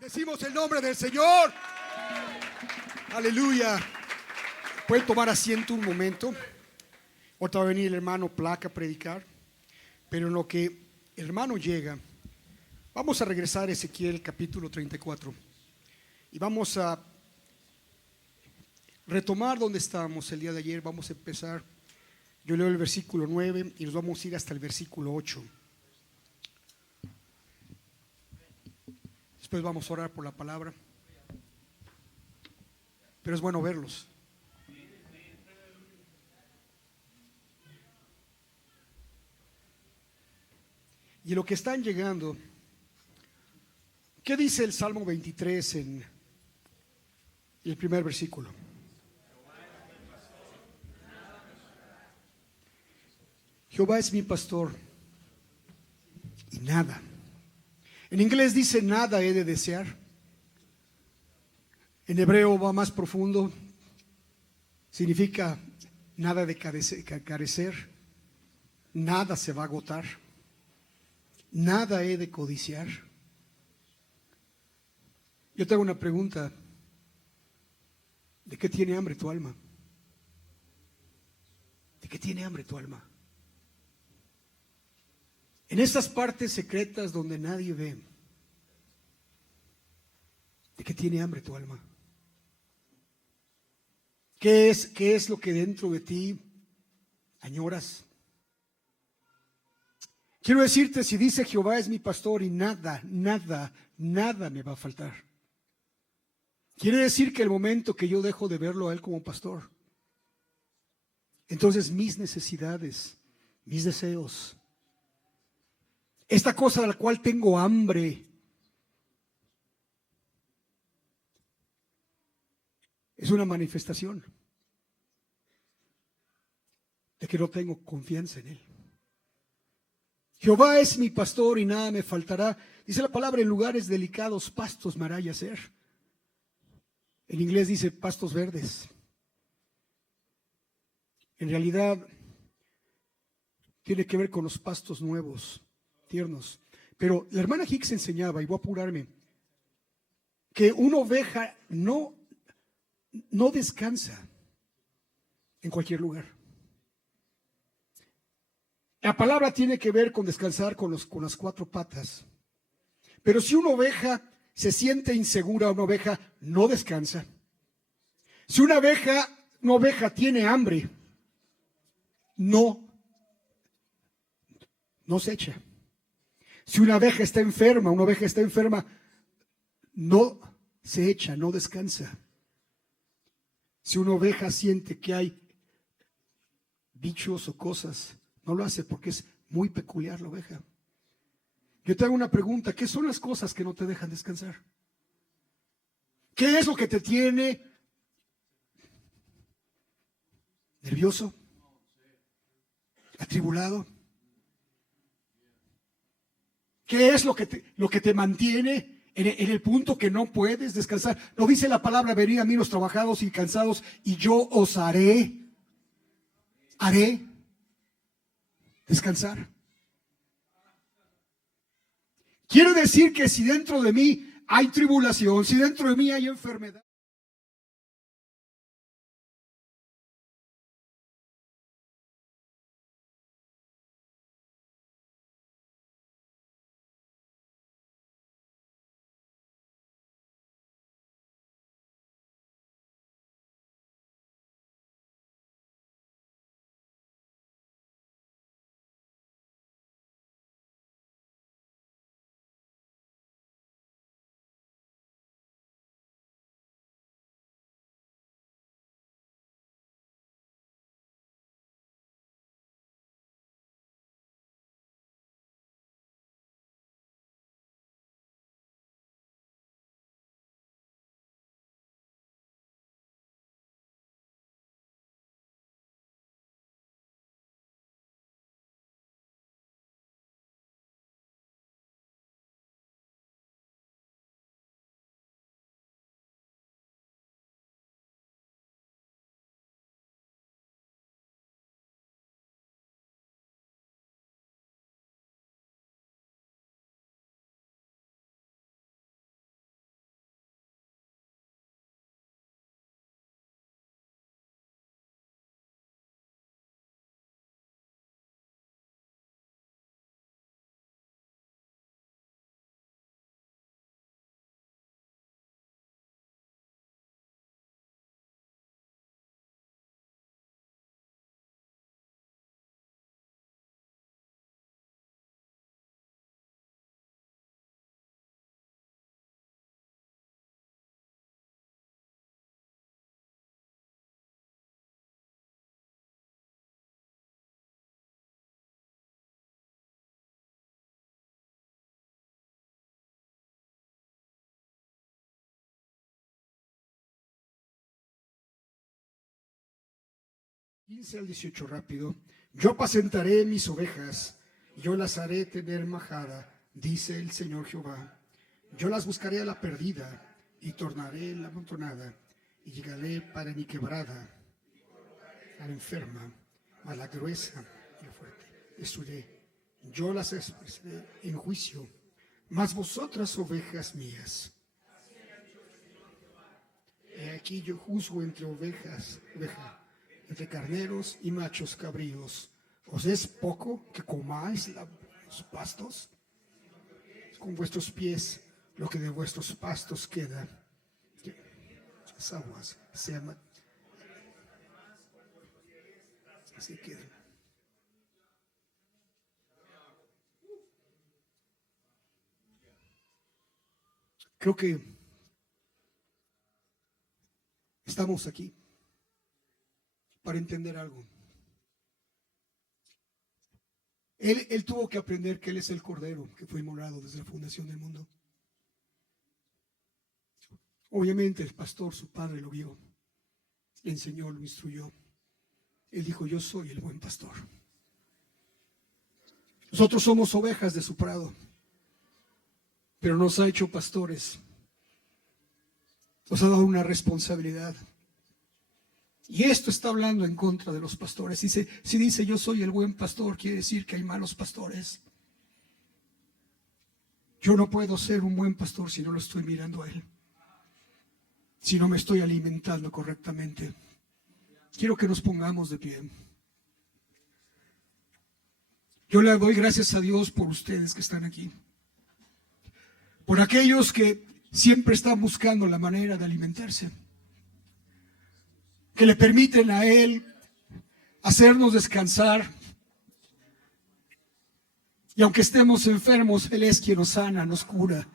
Decimos el nombre del Señor. Aleluya. Pueden tomar asiento un momento. Ahorita va a venir el hermano Placa a predicar. Pero en lo que el hermano llega, vamos a regresar a Ezequiel capítulo 34. Y vamos a retomar donde estábamos el día de ayer. Vamos a empezar. Yo leo el versículo 9 y nos vamos a ir hasta el versículo 8. Después vamos a orar por la palabra. Pero es bueno verlos. Y lo que están llegando, ¿qué dice el Salmo 23 en el primer versículo? Jehová es mi pastor y nada. En inglés dice nada he de desear. En hebreo va más profundo. Significa nada de carecer. Nada se va a agotar. Nada he de codiciar. Yo te hago una pregunta. ¿De qué tiene hambre tu alma? ¿De qué tiene hambre tu alma? En estas partes secretas donde nadie ve, ¿de qué tiene hambre tu alma? ¿Qué es lo que dentro de ti añoras? Quiero decirte, si dice Jehová es mi pastor y nada me va a faltar. Quiere decir que el momento que yo dejo de verlo a Él como pastor, entonces mis necesidades, mis deseos, esta cosa de la cual tengo hambre, es una manifestación de que no tengo confianza en Él. Jehová es mi pastor y nada me faltará. Dice la palabra, en lugares delicados pastos me hará yacer. En inglés dice pastos verdes. En realidad tiene que ver con los pastos nuevos, tiernos. Pero la hermana Hicks enseñaba, y voy a apurarme, que una oveja no descansa en cualquier lugar. La palabra tiene que ver con descansar con las cuatro patas. Pero si una oveja se siente insegura, una oveja no descansa. Si una oveja tiene hambre, no se echa. Si una oveja está enferma, no se echa, no descansa. Si una oveja siente que hay bichos o cosas, no lo hace porque es muy peculiar la oveja. Yo te hago una pregunta, ¿qué son las cosas que no te dejan descansar? ¿Qué es lo que te tiene nervioso? ¿Atribulado? ¿Qué es lo que te mantiene en el punto que no puedes descansar? No dice la palabra, venid a mí los trabajados y cansados y yo os haré descansar. Quiere decir que si dentro de mí hay tribulación, si dentro de mí hay enfermedad, 15 al 18 rápido. Yo apacentaré mis ovejas, yo las haré tener majada, dice el Señor Jehová. Yo las buscaré a la perdida y tornaré la amontonada y llegaré para mi quebrada, a la enferma, a la gruesa y la fuerte. Destruiré. Yo las expresaré en juicio, mas vosotras ovejas mías. He aquí yo juzgo entre ovejas, entre carneros y machos cabríos. ¿Os es poco que comáis los pastos? Con vuestros pies lo que de vuestros pastos queda. Las aguas se aman. Así quedan. Creo que estamos aquí para entender algo. Él tuvo que aprender que Él es el Cordero que fue inmolado desde la fundación del mundo. Obviamente el pastor, su padre, lo vio, le enseñó, lo instruyó. Él dijo: yo soy el buen pastor. Nosotros somos ovejas de su prado, pero nos ha hecho pastores. Nos ha dado una responsabilidad. Y esto está hablando en contra de los pastores. Si dice yo soy el buen pastor, quiere decir que hay malos pastores. Yo no puedo ser un buen pastor si no lo estoy mirando a Él, si no me estoy alimentando correctamente. Quiero que nos pongamos de pie. Yo le doy gracias a Dios por ustedes que están aquí, por aquellos que siempre están buscando la manera de alimentarse, que le permiten a Él hacernos descansar. Y aunque estemos enfermos, Él es quien nos sana, nos cura,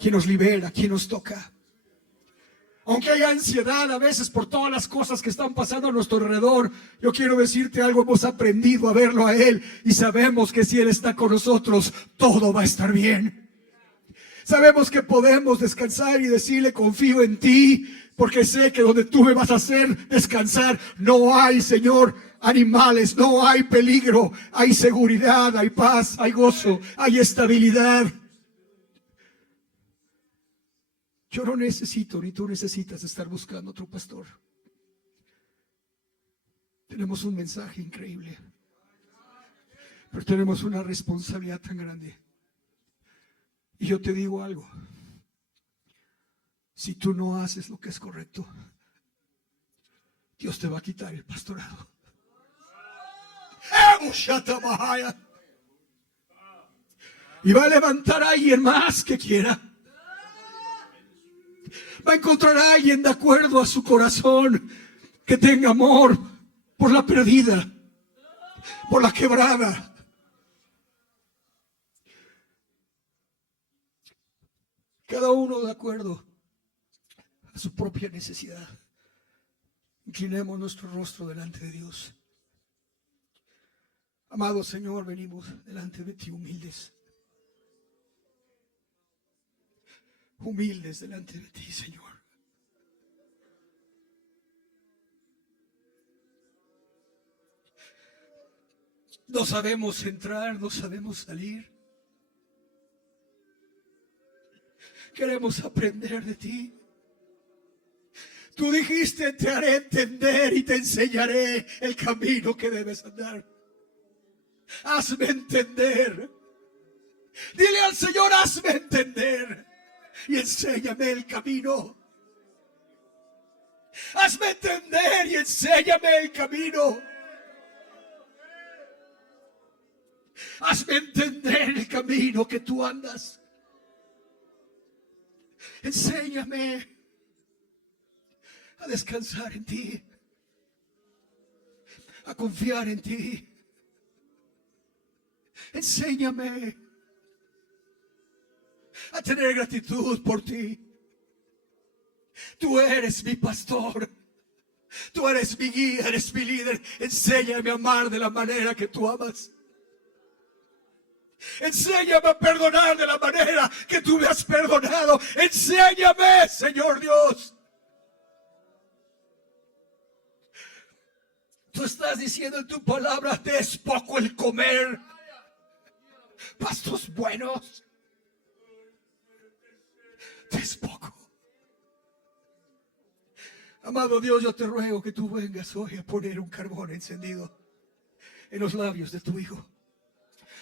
quien nos libera, quien nos toca. Aunque haya ansiedad a veces por todas las cosas que están pasando a nuestro alrededor, yo quiero decirte algo: hemos aprendido a verlo a Él y sabemos que si Él está con nosotros, todo va a estar bien. Sabemos que podemos descansar y decirle: confío en ti, porque sé que donde tú me vas a hacer descansar no hay, Señor, animales, no hay peligro, hay seguridad, hay paz, hay gozo, hay estabilidad. Yo no necesito, ni tú necesitas estar buscando otro pastor. Tenemos un mensaje increíble, pero tenemos una responsabilidad tan grande. Y yo te digo algo: si tú no haces lo que es correcto, Dios te va a quitar el pastorado. Y va a levantar a alguien más que quiera. Va a encontrar a alguien de acuerdo a su corazón, que tenga amor por la perdida, por la quebrada. Cada uno de acuerdo a su propia necesidad. Inclinemos nuestro rostro delante de Dios. Amado Señor, venimos delante de ti humildes. Humildes delante de ti, Señor. No sabemos entrar, no sabemos salir. Queremos aprender de ti. Tú dijiste: te haré entender y te enseñaré el camino que debes andar. Hazme entender. Dile al Señor: hazme entender y enséñame el camino. Hazme entender y enséñame el camino. Hazme entender el camino que tú andas. Enséñame a descansar en ti, a confiar en ti. Enséñame a tener gratitud por ti. Tú eres mi pastor, tú eres mi guía, eres mi líder. Enséñame a amar de la manera que tú amas. Enséñame a perdonar de la manera que tú me has perdonado. Enséñame, Señor Dios. Tú estás diciendo en tu palabra, te es poco el comer pastos buenos. Te es poco. Amado Dios, yo te ruego que tú vengas hoy a poner un carbón encendido en los labios de tu Hijo.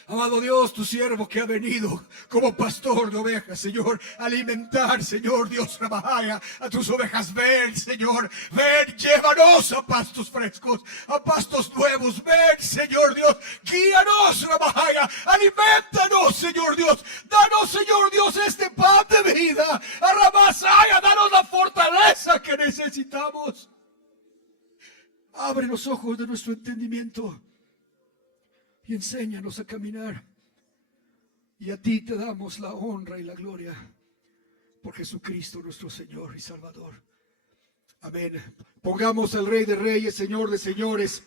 Amado Dios, tu siervo que ha venido como pastor de ovejas, Señor, alimentar, Señor Dios, Rabahaya, a tus ovejas. Ven, Señor, ven, llévanos a pastos frescos, a pastos nuevos. Ven, Señor Dios, guíanos, Rabahaya, alimentanos, Señor Dios. Danos, Señor Dios, este pan de vida. A Rabahaya, danos la fortaleza que necesitamos. Abre los ojos de nuestro entendimiento y enséñanos a caminar. Y a ti te damos la honra y la gloria por Jesucristo nuestro Señor y Salvador. Amén. Pongamos al Rey de Reyes, Señor de Señores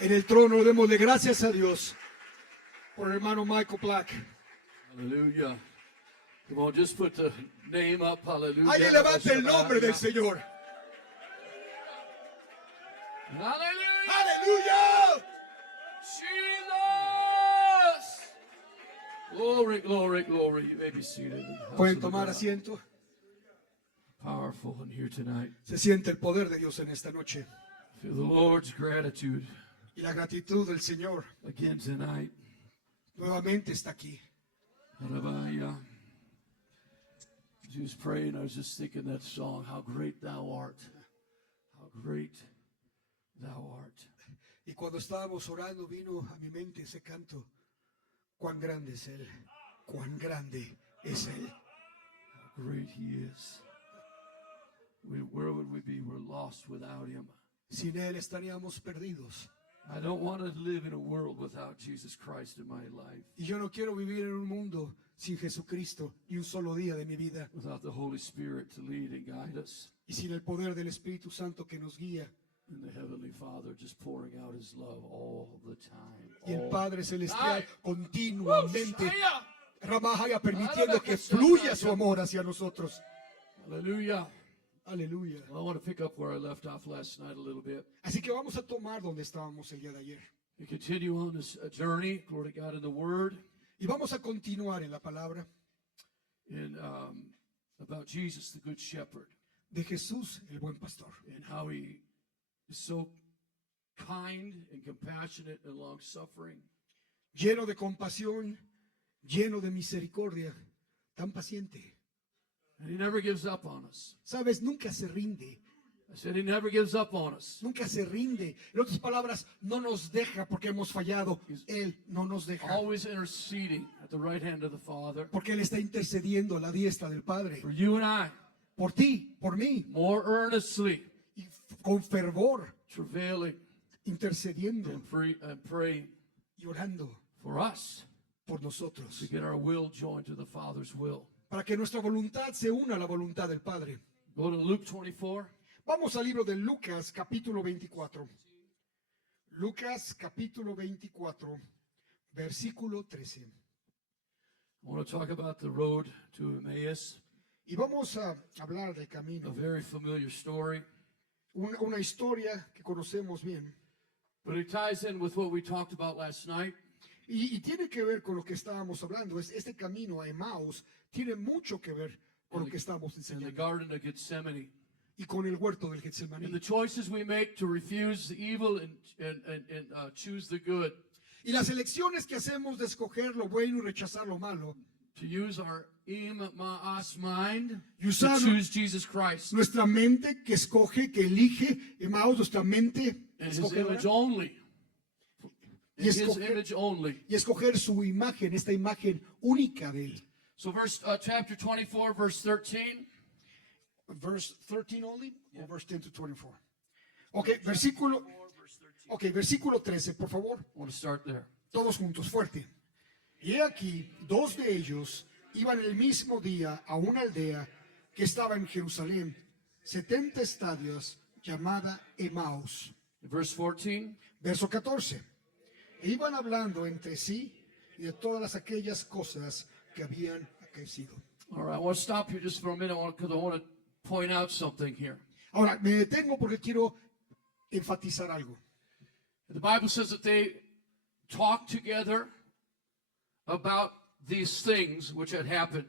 en el trono. Démosle gracias a Dios por el hermano Michael Black. Hallelujah. Come on, just put the name up. Hallelujah. Alguien levante el nombre del Señor. Hallelujah. Aleluya. Jesus. Glory, glory, glory. You may be seated. Pueden tomar asiento. Powerful in here tonight. Se siente el poder de Dios en esta noche. Feel the Lord's gratitude Y la gratitud del Señor again tonight. nuevamente está aquí. Hallelujah. As he was praying, I was just thinking that song, How Great Thou Art. How great Thou Art. Y cuando estábamos orando vino a mi mente ese canto. Cuán grande es Él. Cuán grande es Él. How great He is. Where would we be? We're lost without Him. Sin Él estaríamos perdidos. I don't want to live in a world without Jesus Christ in my life. Y yo no quiero vivir en un mundo sin Jesucristo ni un solo día de mi vida. Without the Holy Spirit to lead and guide us. Y sin el poder del Espíritu Santo que nos guía. And the Heavenly Father just pouring out His love all the time. Y el All- Padre Celestial Ay. continuamente Shaya. Ramajaya permitiendo que fluya su amor hacia nosotros. Hallelujah. Aleluya. Well, I want to pick up where I left off last night a little bit. Así que vamos a tomar donde estábamos el día de ayer. We continue on this journey, glory to God, in the Word, Y vamos a continuar en la palabra and about Jesus, the Good Shepherd, de Jesús, el buen pastor. and how He is so kind and compassionate and long-suffering. Lleno de compasión, lleno de misericordia, tan paciente. And He never gives up on us. Sabes, nunca se rinde, I said He never gives up on us. nunca se rinde. En otras palabras, no nos deja porque hemos fallado. Él no nos deja Always interceding at the right hand of the Father porque Él está intercediendo a la diestra del Padre. for you and I, Por ti, por mí, more earnestly y con fervor, travailing intercediendo and praying y orando for us por nosotros. to get our will joined to the Father's will. Para que nuestra voluntad se una a la voluntad del Padre. Go to Luke 24. Vamos al libro de Lucas, capítulo 24. Lucas, capítulo 24, versículo 13. I want to talk about the road to Emmaus, Y vamos a hablar del a camino. very familiar story, Una historia que conocemos bien. but it ties in with what we talked about last night. Y tiene que ver con lo que estábamos hablando. Este camino a Emmaus tiene mucho que ver con lo que estamos In the enseñando. Garden of Gethsemane. Y con el huerto del And the Getsemaní. choices we make to refuse the evil and choose the good, Y las elecciones que hacemos de escoger lo bueno y rechazar lo malo. to use our maas mind Y to usar choose Jesus Christ nuestra mente que escoge, que elige. Emmaus, nuestra mente and His escoge image only. In Y His escoger- image only. y escoger su imagen, esta imagen única de él. So chapter 24, verse 13. Verse 13 only, or verse 10 to 24. Ok, versículo 13, por favor. I want to start there. Todos juntos, fuerte. Y he aquí, dos de ellos iban el mismo día a una aldea que estaba en Jerusalén, 70 estadios, llamada Emmaus. Verse 14. Verso 14. E iban hablando entre sí y de todas aquellas cosas que habían acaecido. All right, I want to stop here just for a minute because I want to point out something here. Ahora, me detengo porque quiero enfatizar algo. The Bible says that they talked together about these things which had happened.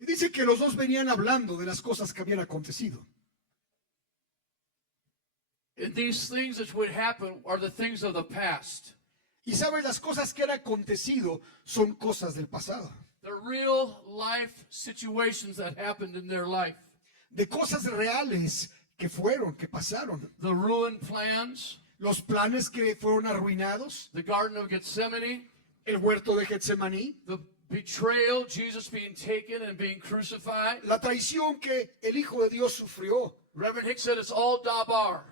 Y dice que los dos venían hablando de las cosas que habían acontecido. And these things that would happen are the things of the past. Y sabes, las cosas que han acontecido son cosas del pasado. The real life situations that happened in their life. De cosas reales que fueron, que pasaron. The ruined plans. Los planes que fueron arruinados. The Garden of Gethsemane. El huerto de Getsemaní. The betrayal, Jesus being taken and being crucified. La traición que el Hijo de Dios sufrió. Reverend Hicks said it's all dabar.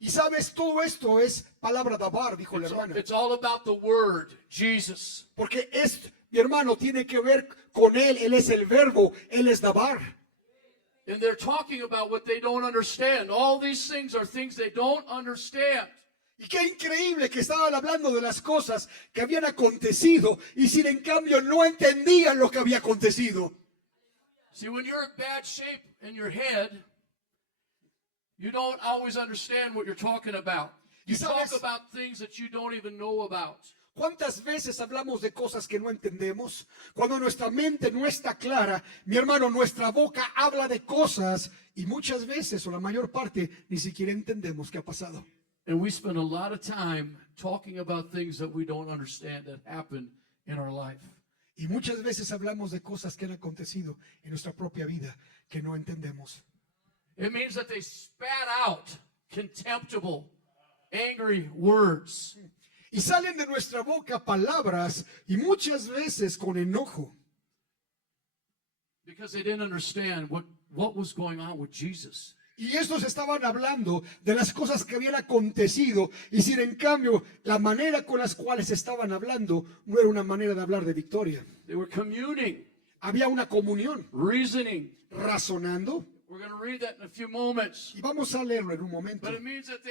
Y sabes, todo esto es palabra dabar, dijo la hermana. It's all about the word, Jesus. Porque mi hermano, tiene que ver con él. Él es el verbo, él es dabar. And they're talking about what they don't understand. All these things are things they don't understand. Y qué increíble que estaban hablando de las cosas que habían acontecido y sin en cambio no entendían lo que había acontecido. See, when you're in bad shape in your head, you don't always understand what you're talking about. You talk about things that you don't even know about. ¿Cuántas veces hablamos de cosas que no entendemos? Cuando nuestra mente no está clara, mi hermano, nuestra boca habla de cosas y muchas veces, o la mayor parte, ni siquiera entendemos qué ha pasado. And we spend a lot of time talking about things that we don't understand that happen in our life. Y muchas veces hablamos de cosas que han acontecido en nuestra propia vida que no entendemos. It means that they spat out contemptible, angry words. Y salen de nuestra boca palabras y muchas veces con enojo. Because they didn't understand what was going on with Jesus. Y estos estaban hablando de las cosas que habían acontecido y sin en cambio la manera con las cuales estaban hablando no era una manera de hablar de victoria. They were communing, Había una comunión, reasoning. razonando, We're going to read that in a few moments. y vamos a leerlo en un momento. But it means that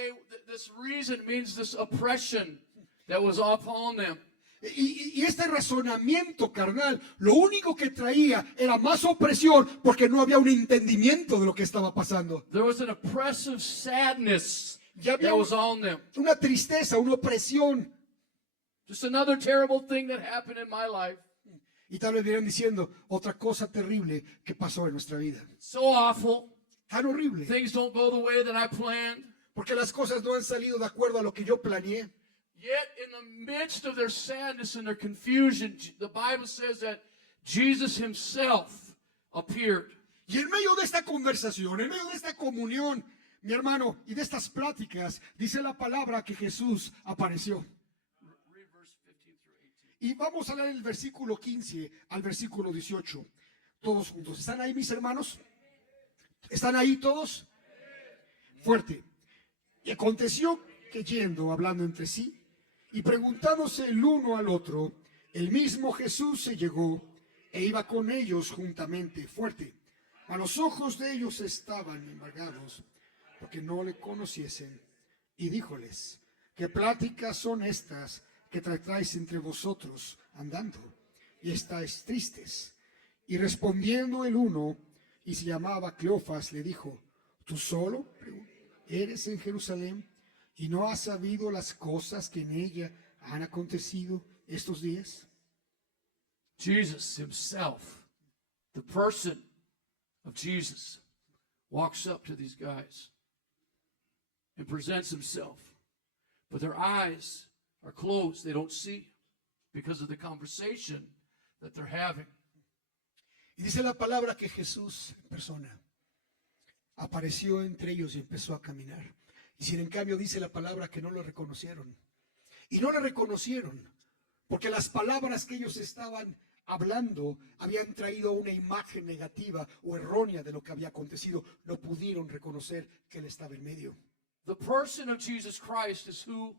this reason means this oppression that was upon them. Y este razonamiento carnal, lo único que traía era más opresión porque no había un entendimiento de lo que estaba pasando. There was an oppressive sadness Ya había that was on them. una tristeza, una opresión. Just another terrible thing that happened in my life. Y tal vez vienen diciendo otra cosa terrible que pasó en nuestra vida. So awful. Tan horrible. Things don't go the way that I planned. Porque las cosas no han salido de acuerdo a lo que yo planeé. Yet in the midst of their sadness and their confusion, the Bible says that Jesus himself appeared. Y en medio de esta conversación, en medio de esta comunión, mi hermano, y de estas pláticas, dice la palabra que Jesús apareció. Read verse 15 through 18. Y vamos a leer el versículo 15 al versículo 18. Todos juntos. ¿Están ahí, mis hermanos? ¿Están ahí todos? Fuerte. Y aconteció que yendo, hablando entre sí, y preguntándose el uno al otro, el mismo Jesús se llegó e iba con ellos juntamente, fuerte. A los ojos de ellos estaban embargados, porque no le conociesen. Y díjoles, ¿qué pláticas son estas que tratáis entre vosotros andando? Y estáis tristes. Y respondiendo el uno, y se llamaba Cleofas, le dijo, ¿tú solo eres en Jerusalén? ¿Y no has sabido las cosas que en ella han acontecido estos días? Jesus himself, the person of Jesus, walks up to these guys and presents himself. But their eyes are closed. They don't see because of the conversation that they're having. Y dice la palabra que Jesús en persona apareció entre ellos y empezó a caminar. Y sin en cambio dice la palabra que no lo reconocieron. Y no lo reconocieron porque las palabras que ellos estaban hablando habían traído una imagen negativa o errónea de lo que había acontecido. No pudieron reconocer que él estaba en medio. The person of Jesus Christ is who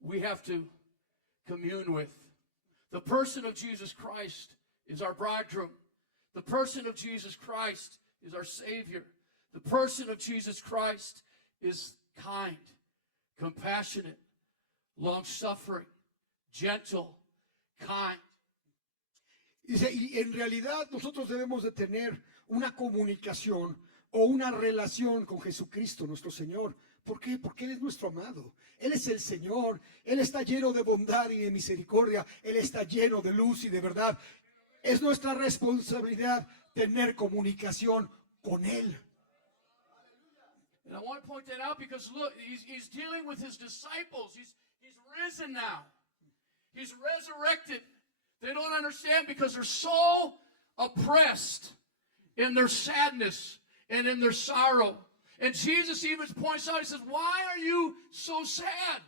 we have to commune with. The person of Jesus Christ is our bridegroom. The person of Jesus Christ is our Savior. The person of Jesus Christ is kind, compassionate, long-suffering, gentle, kind. Dice, y en realidad nosotros debemos de tener una comunicación o una relación con Jesucristo, nuestro Señor, ¿Por qué? Porque Él es nuestro amado. Él es el Señor. Él está lleno de bondad y de misericordia. Él está lleno de luz y de verdad. Es nuestra responsabilidad tener comunicación con Él. And I want to point that out because look, he's dealing with his disciples. He's risen now. He's resurrected. They don't understand because they're so oppressed in their sadness and in their sorrow. And Jesus even points out, he says, why are you so sad?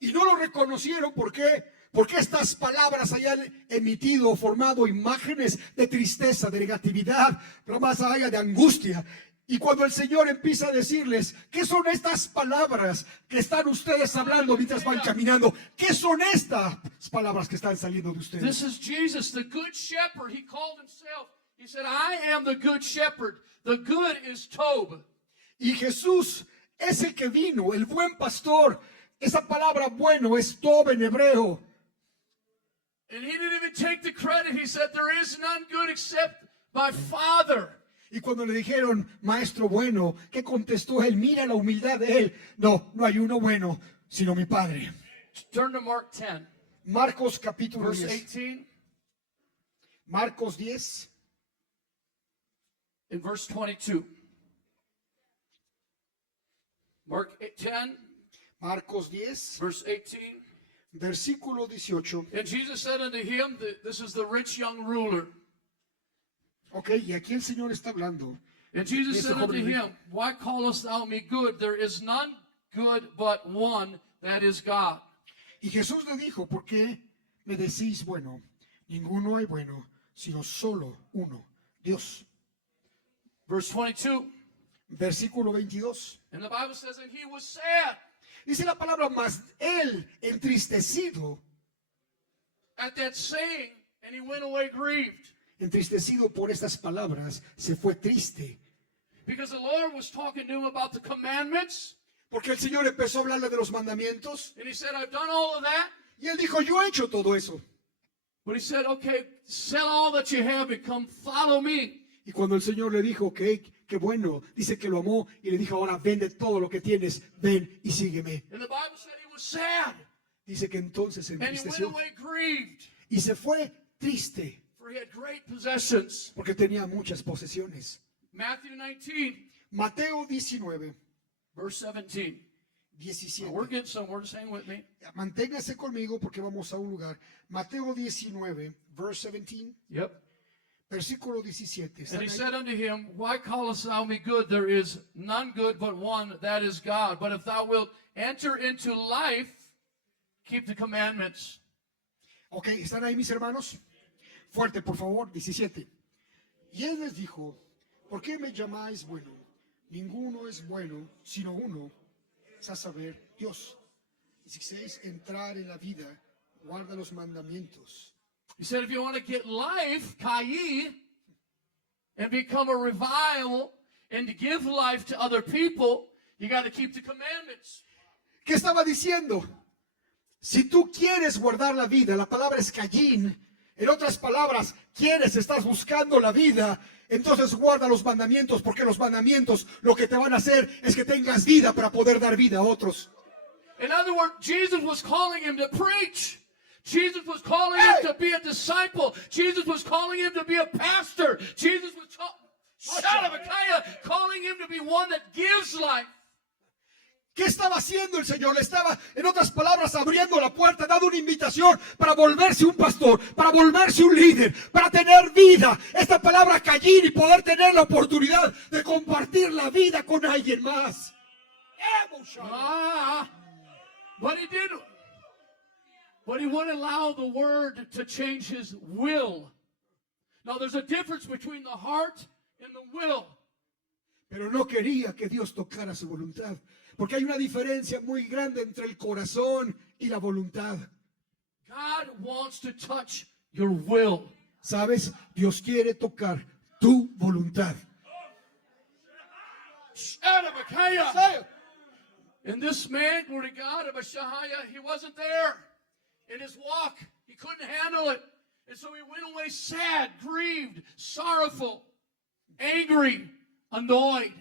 Y no lo reconocieron, ¿por qué? Porque estas palabras hayan emitido o formado imágenes de tristeza, de negatividad, pero más allá de angustia. Y cuando el Señor empieza a decirles, ¿qué son estas palabras que están ustedes hablando mientras van caminando? ¿Qué son estas palabras que están saliendo de ustedes? This is Jesus, the good shepherd. He called himself. He said, I am the good shepherd. The good is Tob. Y Jesús es el que vino, el buen pastor. Esa palabra bueno es Tob en hebreo. And he didn't even take the credit. He said, there is none good except my Father. Y cuando le dijeron, maestro bueno, ¿qué contestó él? Mira la humildad de él. No, no hay uno bueno, sino mi Padre. Turn to Mark 10, Marcos capítulo verse 10. 18 Marcos 10, and verse 22. Mark 10, Marcos 10, verse 18. versículo 18. And Jesus said unto him, this is the rich young ruler. Ok, y aquí el Señor está hablando. And Jesus Ese said unto joven rico. him, why callest thou me good? There is none good but one, that is God. Y Jesús le dijo, ¿por qué me decís bueno? Ninguno hay bueno, sino solo uno, Dios. Verse 22. Versículo 22. And the Bible says, and he was sad Dice la palabra, mas él entristecido, at that saying, and he went away grieved. entristecido por estas palabras, se fue triste. Because the Lord was talking to him about the commandments. Porque el Señor empezó a hablarle de los mandamientos. And he said, I've done all of that. Y él dijo, yo he hecho todo eso. But he said, okay, sell all that you have and come follow me. Y cuando el Señor le dijo, ok, qué bueno, dice que lo amó y le dijo, ahora vende todo lo que tienes, ven y sígueme. And the Bible said he was sad. Dice que entonces se And he went entristeció away grieved. y se fue triste For he had great possessions. porque tenía muchas posesiones. Matthew 19, Mateo 19, verse 17. 17. We're getting somewhere. Just hang with me. Manténgase conmigo porque vamos a un lugar. Mateo 19, verse 17, Yep. versículo 17. And he ¿Están ahí? said unto him, why callest thou me good? There is none good but one, that is God. But if thou wilt enter into life, keep the commandments. Ok, ¿están ahí mis hermanos? Fuerte, por favor, 17. Y él les dijo, ¿por qué me llamáis bueno? Ninguno es bueno, sino uno, es a saber, Dios. Y si queréis entrar en la vida, guarda los mandamientos. He said, if you want to get life, kai, and become a revival, and to give life to other people, you got to keep the commandments. ¿Qué estaba diciendo? Si tú quieres guardar la vida, la palabra es callín. En otras palabras, quieres, estás buscando la vida, entonces guarda los mandamientos, porque los mandamientos lo que te van a hacer es que tengas vida para poder dar vida a otros. In other words, Jesus was calling him to preach. Jesus was calling him to be a disciple. Jesus was calling him to be a pastor. Jesus was calling him to be one that gives life. ¿Qué estaba haciendo el Señor? Le estaba, en otras palabras, abriendo la puerta, dando una invitación para volverse un pastor, para volverse un líder, para tener vida. Esta palabra callín y poder tener la oportunidad de compartir la vida con alguien más. But he didn't. But he wouldn't allow the word to change his will. Now there's a difference between the heart and the will. Pero no quería que Dios tocara su voluntad, porque hay una diferencia muy grande entre el corazón y la voluntad. God wants to touch your will. ¿Sabes? Dios quiere tocar tu voluntad. And this man, glory to God, of Ashahaya, he wasn't there. In his walk, he couldn't handle it. And so he went away sad, grieved, sorrowful, angry, annoyed.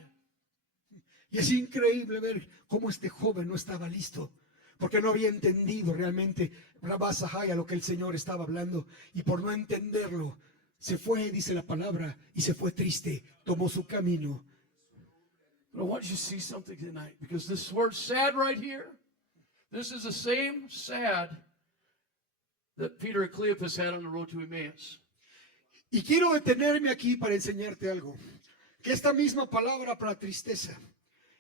Y es increíble ver cómo este joven no estaba listo, porque no había entendido realmente Rabá Sahaya lo que el Señor estaba hablando, y por no entenderlo se fue, dice la palabra, y se fue triste, tomó su camino. But I want you to see something tonight, because this word sad right here, this is the same sad that Peter and Cleopas had on the road to Emmaus. Y quiero detenerme aquí para enseñarte algo, que esta misma palabra para tristeza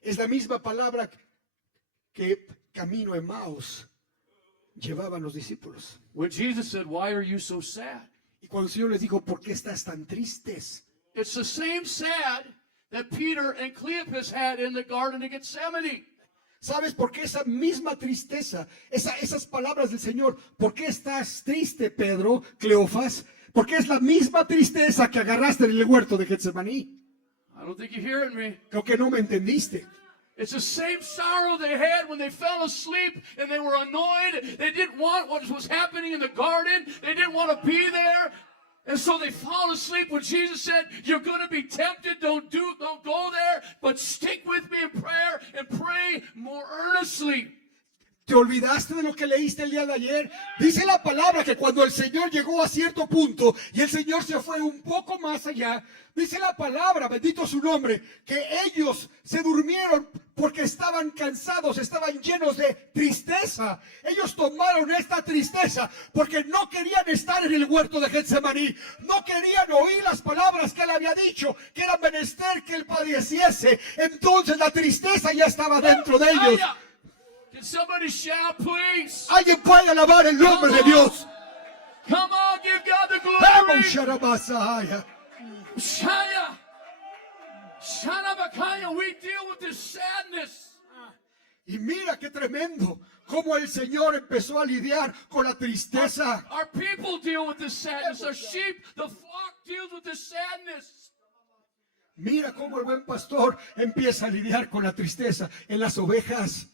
es la misma palabra que camino a Emmaus llevaban los discípulos. When Jesus said, "Why are you so sad?" Y cuando el Señor les dijo, ¿por qué estás tan tristes? It's the same sad that Peter and Cleopas had in the Garden of Gethsemane. ¿Sabes por qué esa misma tristeza, esas palabras del Señor? ¿Por qué estás triste, Pedro, Cleofas? Porque es la misma tristeza que agarraste en el huerto de Getsemaní. I don't think you're hearing me. Creo que no me entendiste. It's the same sorrow they had when they fell asleep and they were annoyed. They didn't want what was happening in the garden. They didn't want to be there. And so they fall asleep when Jesus said, "You're going to be tempted. Don't go there, but stick with me in prayer and pray more earnestly." ¿Te olvidaste de lo que leíste el día de ayer? Dice la palabra que cuando el Señor llegó a cierto punto y el Señor se fue un poco más allá, dice la palabra, bendito su nombre, que ellos se durmieron porque estaban cansados, estaban llenos de tristeza. Ellos tomaron esta tristeza porque no querían estar en el huerto de Getsemaní, no querían oír las palabras que él había dicho, que era menester que él padeciese. Entonces la tristeza ya estaba dentro de ellos. Can somebody shout, please? Alguien puede alabar el nombre de Dios. Come on, give God the Vamos, glory. Sharabasahaya. Shaya. Shanabakaya, we deal with this sadness. Y mira qué tremendo cómo el Señor empezó a lidiar con la tristeza. Our people deal with this sadness. Our sheep, the flock deals with this sadness. Mira cómo el buen pastor empieza a lidiar con la tristeza en las ovejas.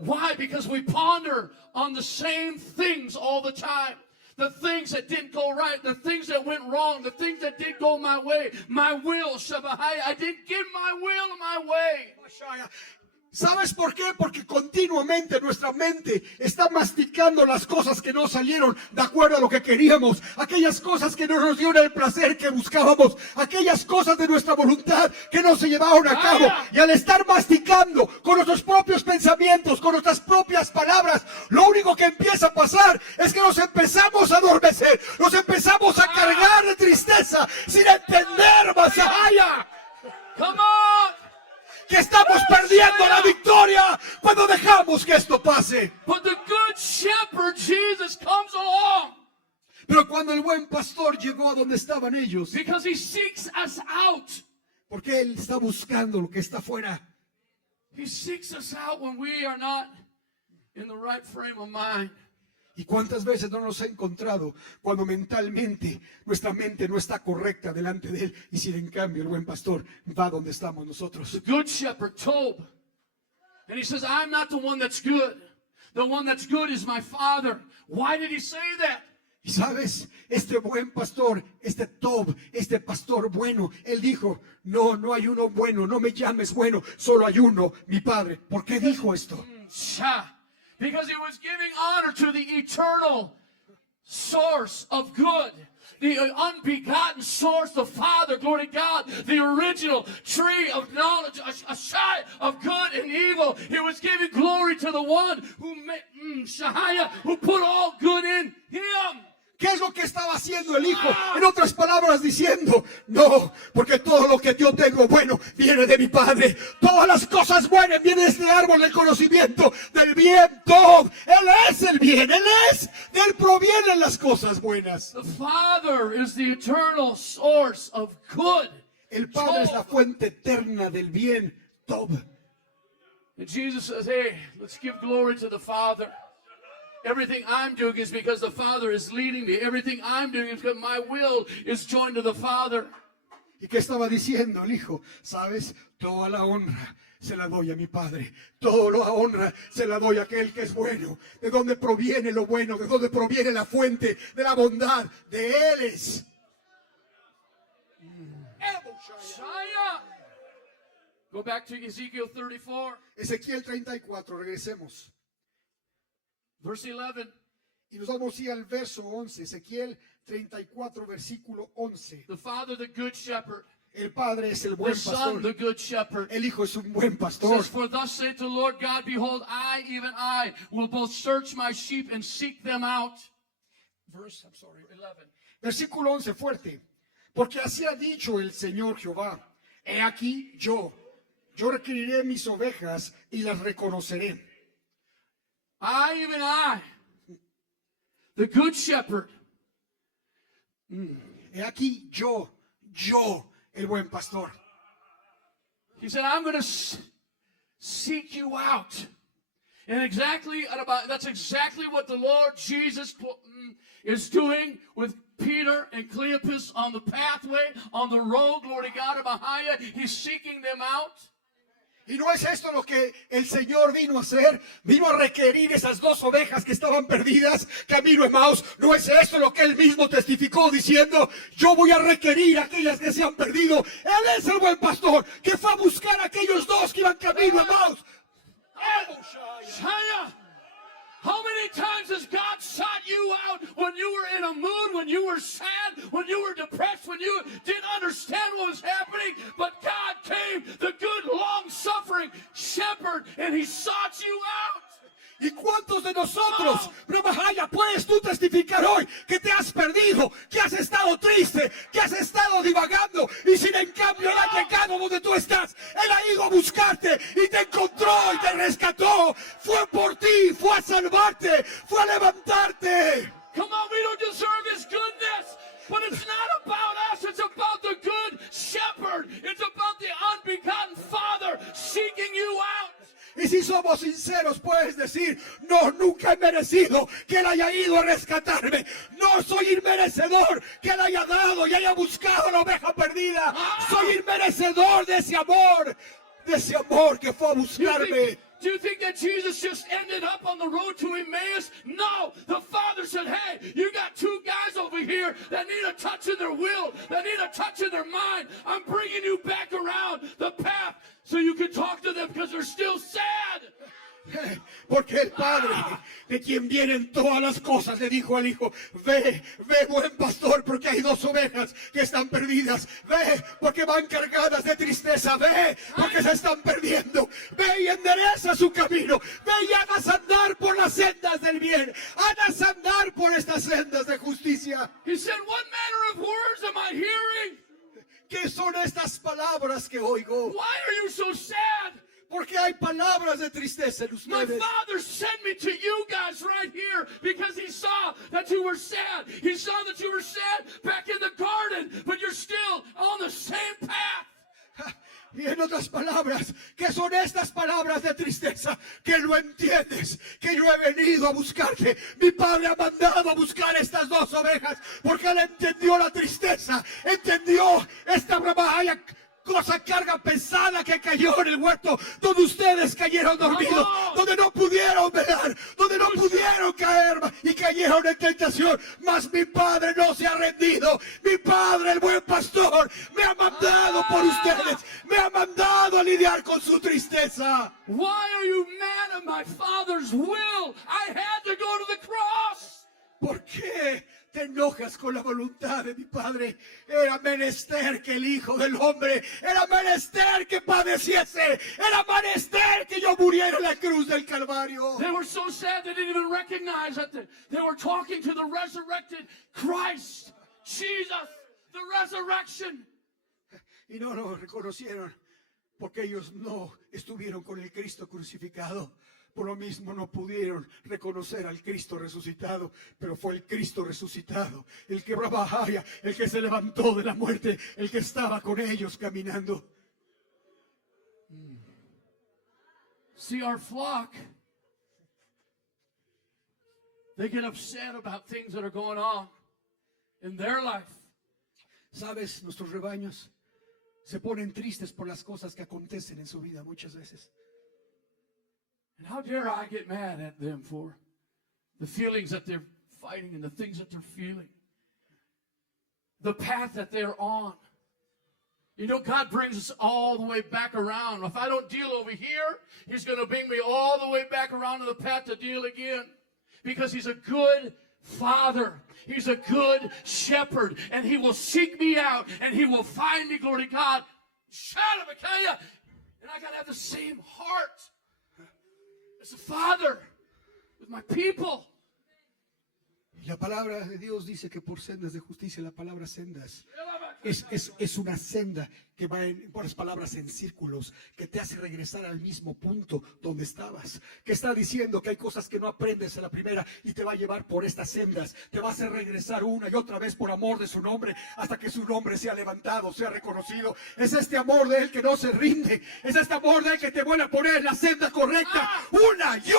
Why? Because we ponder on the same things all the time. The things that didn't go right, the things that went wrong, the things that didn't go my way. My will, Shabahai, I didn't give my will my way. ¿Sabes por qué? Porque continuamente nuestra mente está masticando las cosas que no salieron de acuerdo a lo que queríamos, aquellas cosas que no nos dieron el placer que buscábamos, aquellas cosas de nuestra voluntad que no se llevaron a cabo. Y al estar masticando con nuestros propios pensamientos, con nuestras propias palabras, lo único que empieza a pasar es que nos empezamos a adormecer, nos empezamos a cargar de tristeza sin entender, Masahaya, Come on! que estamos perdiendo la victoria cuando dejamos que esto pase. But the good shepherd, Jesus, comes along Pero cuando el buen pastor llegó a donde estaban ellos, because he seeks us out. porque él está buscando lo que está afuera. He seeks us out when we are not in the right frame of mind. ¿Y cuántas veces no nos ha encontrado cuando mentalmente nuestra mente no está correcta delante de él? Y si en cambio el buen pastor va donde estamos nosotros. The good shepherd, Tob. And he says, I'm not the one that's good. The one that's good is my Father. Why did he say that? Y sabes, este buen pastor, este Tob, este pastor bueno, él dijo, no hay uno bueno, no me llames bueno, solo hay uno, mi Padre. ¿Por qué dijo esto? Because he was giving honor to the eternal source of good. The unbegotten source, the Father, glory to God, the original tree of knowledge, a shy of good and evil. He was giving glory to the one who made Shahaya, who put all good in him. ¿Qué es lo que estaba haciendo el Hijo? En otras palabras, diciendo, no, porque todo lo que yo tengo bueno viene de mi Padre. Todas las cosas buenas vienen de este árbol del conocimiento del bien. Todo. Él es el bien. Él es. De él provienen las cosas buenas. The Father is the eternal source of good. El Padre es la fuente eterna del bien. Todo. And Jesus says, hey, let's give glory to the Father. Everything I'm doing is because the Father is leading me. Everything I'm doing is because my will is joined to the Father. ¿Y qué estaba diciendo el Hijo? ¿Sabes? Toda la honra se la doy a mi Padre. Toda la honra se la doy a aquel que es bueno. ¿De dónde proviene lo bueno? ¿De dónde proviene la fuente de la bondad? De Él es. Go back to Ezekiel 34, Ezequiel 34, regresemos. verse 11. Y nos vamos a ir al verso 11, Ezequiel 34, versículo 11. The Father, the good shepherd. El Padre es el The buen Son, the pastor. good shepherd. El Hijo es un buen pastor. Says, for thus saith the Lord God, behold, I, even I, will both search my sheep and seek them out. Verse, I'm sorry. 11. Versículo 11, fuerte. Porque así ha dicho el Señor Jehová. He aquí yo requeriré mis ovejas y las reconoceré. I, even I, the good shepherd. He aquí yo, el buen pastor. He said, I'm going to seek you out. And that's exactly what the Lord Jesus is doing with Peter and Cleopas on the pathway, on the road, glory to God, of Mahaya. He's seeking them out. Y no es esto lo que el Señor vino a hacer. Vino a requerir esas dos ovejas que estaban perdidas, camino a Emaús. No es esto lo que él mismo testificó diciendo, yo voy a requerir a aquellas que se han perdido. Él es el buen pastor que fue a buscar a aquellos dos que iban camino a Emaús. Shaya, how many times has God sought you out when you were in a mood, when you were sad, when you were depressed, when you didn't understand what was happening? But God came, the good, long-suffering shepherd, and he sought you out. ¿Y cuántos de nosotros, Ramahaya, puedes tú testificar hoy que te has perdido, que has estado triste, que has estado divagando y sin en cambio él ha llegado donde tú estás? Él ha ido a buscarte y te encontró y te rescató. Fue por ti, fue a salvarte, fue a levantarte. Come on, we don't deserve his goodness, but it's not about us. It's about the good shepherd. It's about the unbegotten Father seeking you out. Y si somos sinceros, puedes decir, no, nunca he merecido que Él haya ido a rescatarme. No soy inmerecedor que Él haya dado y haya buscado la oveja perdida. Soy inmerecedor de ese amor que fue a buscarme. Do you think that Jesus just ended up on the road to Emmaus? No, the Father said, hey, you got two guys over here that need a touch in their will, that need a touch in their mind. I'm bringing you back around the path so you can talk to them because they're still sad. Porque el Padre, de quien vienen todas las cosas, le dijo al Hijo, ve buen pastor, porque hay dos ovejas que están perdidas. Ve, porque van cargadas de tristeza. Ve, porque se están perdiendo. Ve y endereza su camino. Ve y hagas andar por las sendas del bien. Hagas andar por estas sendas de justicia. He said, what manner of words am I hearing? ¿Qué son estas palabras que oigo? Why are you so sad? Porque hay palabras de tristeza en My ustedes. Father sent me to you guys right here because he saw that you were sad. He saw that you were sad back in the garden, but you're still on the same path. Y en otras palabras, ¿qué son estas palabras de tristeza? Que no entiendes, que yo he venido a buscarte. Mi Padre ha mandado a buscar estas dos ovejas porque Él entendió la tristeza, entendió esta bravaya, cosa carga pesada que cayó en el huerto, donde ustedes cayeron dormidos, donde no pudieron velar, donde no pudieron caer y cayeron en tentación. Mas mi Padre no se ha rendido. Mi Padre, el buen pastor, me ha mandado por ustedes, me ha mandado a lidiar con su tristeza. Why are you mad at my Father's will? I had to go to the cross. ¿Por qué te enojas con la voluntad de mi Padre? Era menester que el Hijo del Hombre, era menester que padeciese, era menester que yo muriera en la cruz del Calvario. They were so sad they didn't even recognize that they were talking to the resurrected Christ, Jesus, the resurrection. Y no lo reconocieron porque ellos no estuvieron con el Cristo crucificado. Por lo mismo no pudieron reconocer al Cristo resucitado, pero fue el Cristo resucitado, el que bajaya, el que se levantó de la muerte, el que estaba con ellos caminando. See, our flock, they get upset about things that are going on in their life. ¿Sabes? Nuestros rebaños se ponen tristes por las cosas que acontecen en su vida muchas veces. And how dare I get mad at them for the feelings that they're fighting and the things that they're feeling, the path that they're on. You know, God brings us all the way back around. If I don't deal over here, He's going to bring me all the way back around to the path to deal again. Because He's a good Father. He's a good shepherd. And He will seek me out. And He will find me, glory to God. And I got to have the same heart as the Father with my people. La palabra de Dios dice que por sendas de justicia, la palabra sendas es una senda que va en otras palabras en círculos, que te hace regresar al mismo punto donde estabas, que está diciendo que hay cosas que no aprendes a la primera y te va a llevar por estas sendas, te va a hacer regresar una y otra vez por amor de su nombre, hasta que su nombre sea levantado, sea reconocido. Es este amor de Él que no se rinde, es este amor de Él que te vuelve a poner en la senda correcta una y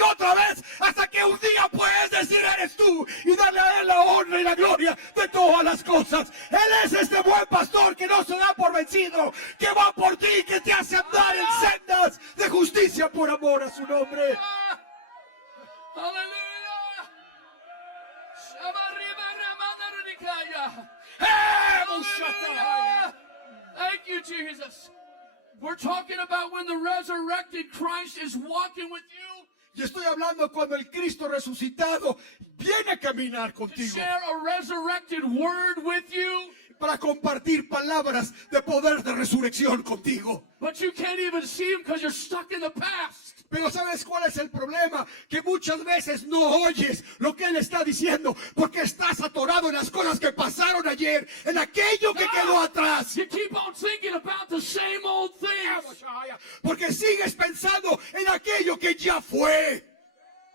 otra vez, hasta que un día puedes decir eres tú y darle a Él la honra y la gloria de todas las cosas. Él es este buen pastor que no se da por vencido, que va por ti, que te hace andar en sendas de justicia por amor a su nombre. Thank you, Jesus. We're talking about when the resurrected Christ is walking with you. Y estoy hablando cuando el Cristo resucitado viene a caminar To contigo share a resurrected word with you. para compartir palabras de poder de resurrección contigo. But you can't even see him because you're stuck in the past. Pero ¿sabes cuál es el problema? Que muchas veces no oyes lo que Él está diciendo porque estás atorado en las cosas que pasaron ayer, en aquello que quedó atrás. You keep on thinking about the same old things. Porque sigues pensando en aquello que ya fue.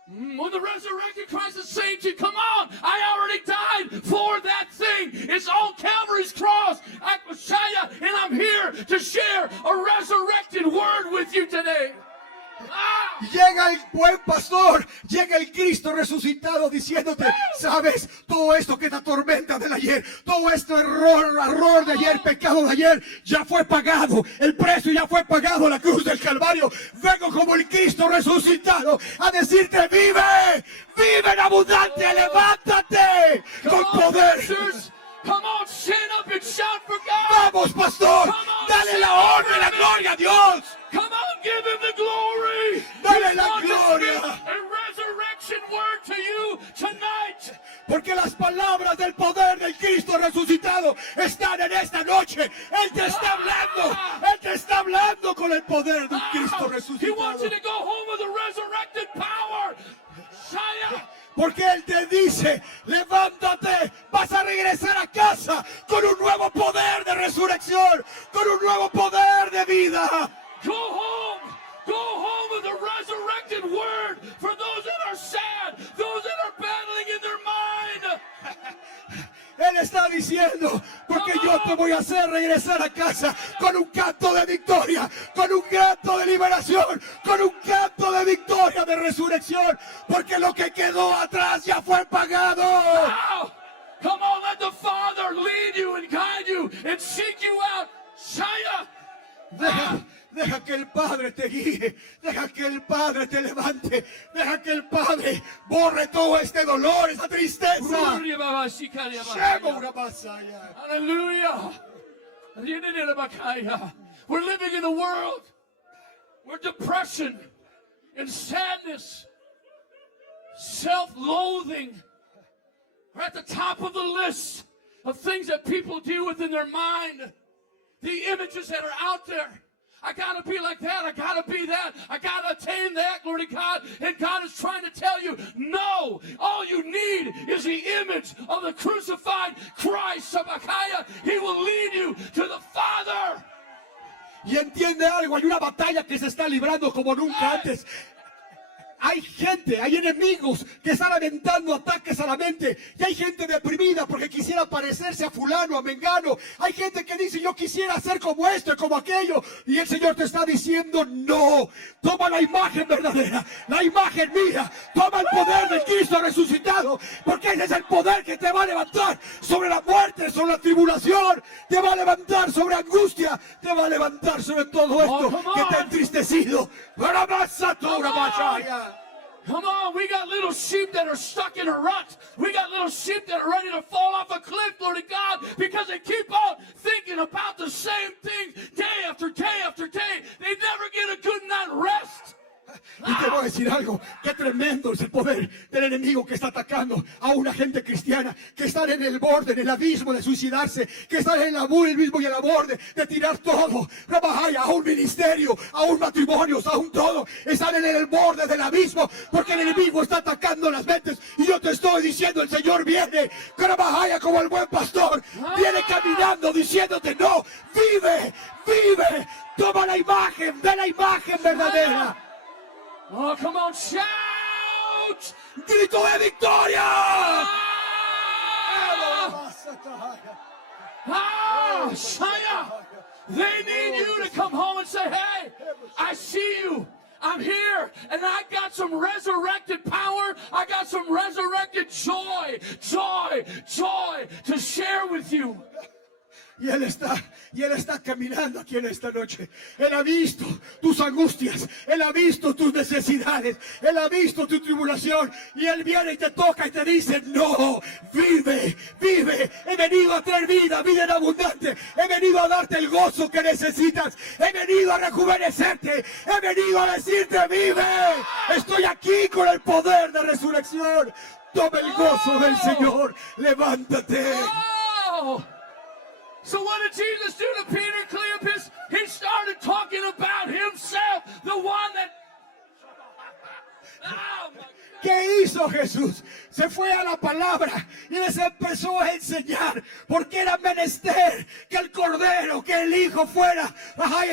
When the resurrected Christ is saying to you, come on, I already died for that thing. It's on Calvary's cross at Messiah, and I'm here to share a resurrected word with you today. Llega el buen pastor, llega el Cristo resucitado diciéndote, sabes, todo esto que te atormenta del ayer, todo este error de ayer, pecado de ayer, ya fue pagado, el precio ya fue pagado en la cruz del Calvario. Vengo como el Cristo resucitado a decirte, vive, vive en abundante, levántate con poder. Come on, stand up and shout for God. Vamos, pastor, dale la honra y la gloria a Dios. Come on, give Him the glory. Dale He's la going to gloria. speak a resurrection word to you tonight. Porque las palabras del poder del Cristo resucitado están en esta noche. Él te está hablando. Él te está hablando con el poder del Cristo He wants resucitado. you to go home with the resurrected power. Shia. Porque Él te dice, levántate, vas a regresar a casa con un nuevo poder de resurrección, con un nuevo poder de vida. Go home with the resurrected word for those that are sad, those that are battling in their mind. Él está diciendo, porque yo te voy a hacer regresar a casa con un canto de victoria, con un canto de liberación, con un canto de victoria, de resurrección, porque lo que quedó atrás ya fue pagado. Wow. Come on, let the Father lead you and guide you and seek you out. Shia. Deja que el Padre te guíe, deja que el Padre te levante, deja que el Padre borre todo este dolor, esa tristeza. Hallelujah. We're living in a world where depression and sadness, self-loathing are at the top of the list of things that people deal with in their mind. The images that are out there. I gotta be like that. I gotta be that. I gotta attain that. Glory to God. And God is trying to tell you, no. All you need is the image of the crucified Christ. Sabakaya. He will lead you to the Father. Y entiende algo, hay una batalla que se está librando como nunca antes. Hay gente, hay enemigos que están aventando ataques a la mente. Y hay gente deprimida porque quisiera parecerse a fulano, a mengano. Hay gente que dice, yo quisiera ser como esto y como aquello. Y el Señor te está diciendo, no. Toma la imagen verdadera, la imagen mía. Toma el poder del Cristo resucitado. Porque ese es el poder que te va a levantar sobre la muerte, sobre la tribulación. Te va a levantar sobre angustia. Te va a levantar sobre todo esto que te ha entristecido. Para más a toda batalla. Come on, we got little sheep that are stuck in a rut. We got little sheep that are ready to fall off a cliff, Lord of God, because they keep on thinking talking about the same thing day after day after day. They never get a good night rest. Y te voy a decir algo, qué tremendo es el poder del enemigo que está atacando a una gente cristiana, que están en el borde, en el abismo de suicidarse, que están en el abismo y en el borde de tirar todo, a un ministerio, a un matrimonio, a un todo, están en el borde del abismo, porque el enemigo está atacando las mentes, y yo te estoy diciendo, el Señor viene, como el buen pastor, viene caminando diciéndote, no, vive, vive, toma la imagen, ve la imagen verdadera. Oh, come on, shout! ¡Grito de victoria! Ah, Shia! They need you to come home and say, hey, I see you. I'm here, and I got some resurrected power. I got some resurrected joy to share with you. Y Él está caminando aquí en esta noche. Él ha visto tus angustias, Él ha visto tus necesidades, Él ha visto tu tribulación, y Él viene y te toca y te dice, no, vive, vive, he venido a traer vida, vida en abundante, he venido a darte el gozo que necesitas, he venido a rejuvenecerte, he venido a decirte, vive, estoy aquí con el poder de resurrección, toma el gozo del Señor, levántate. Oh! So what did Jesus do to Peter, Cleopas? He started talking about himself, the one that... Oh, my God. ¿Qué hizo Jesús? Se fue a la palabra y les empezó a enseñar, porque era menester que el Cordero, que el Hijo fuera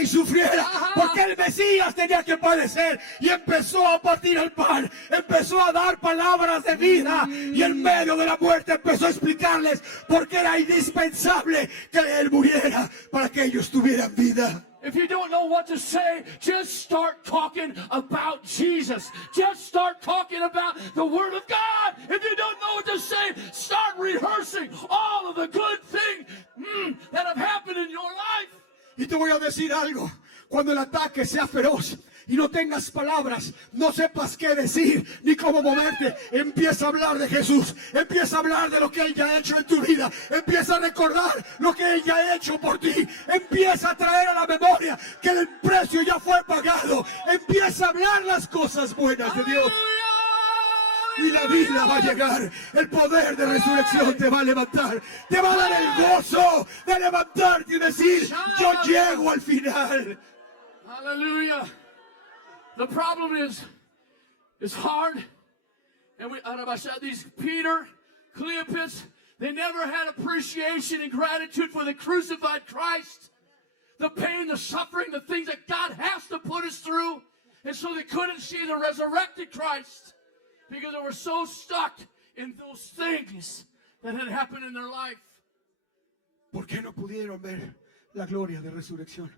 y sufriera, porque el Mesías tenía que padecer, y empezó a partir el pan, empezó a dar palabras de vida, y en medio de la muerte empezó a explicarles por qué era indispensable que Él muriera para que ellos tuvieran vida. If you don't know what to say, just start talking about Jesus. Just start talking about the Word of God. If you don't know what to say, start rehearsing all of the good things that have happened in your life. Y te voy a decir algo, cuando el ataque sea feroz y no tengas palabras, no sepas qué decir ni cómo moverte, empieza a hablar de Jesús, empieza a hablar de lo que Él ya ha hecho en tu vida, empieza a recordar lo que Él ya ha hecho por ti, empieza a traer a la memoria que el precio ya fue pagado, empieza a hablar las cosas buenas de Dios. Y la vida va a llegar, el poder de resurrección te va a levantar, te va a dar el gozo de levantarte y decir, yo llego al final. Hallelujah. The problem is, it's hard. And these Peter, Cleopas, they never had appreciation and gratitude for the crucified Christ. The pain, the suffering, the things that God has to put us through. And so they couldn't see the resurrected Christ, because they were so stuck in those things that had happened in their life. ¿Por qué no pudieron ver la gloria de resurrección?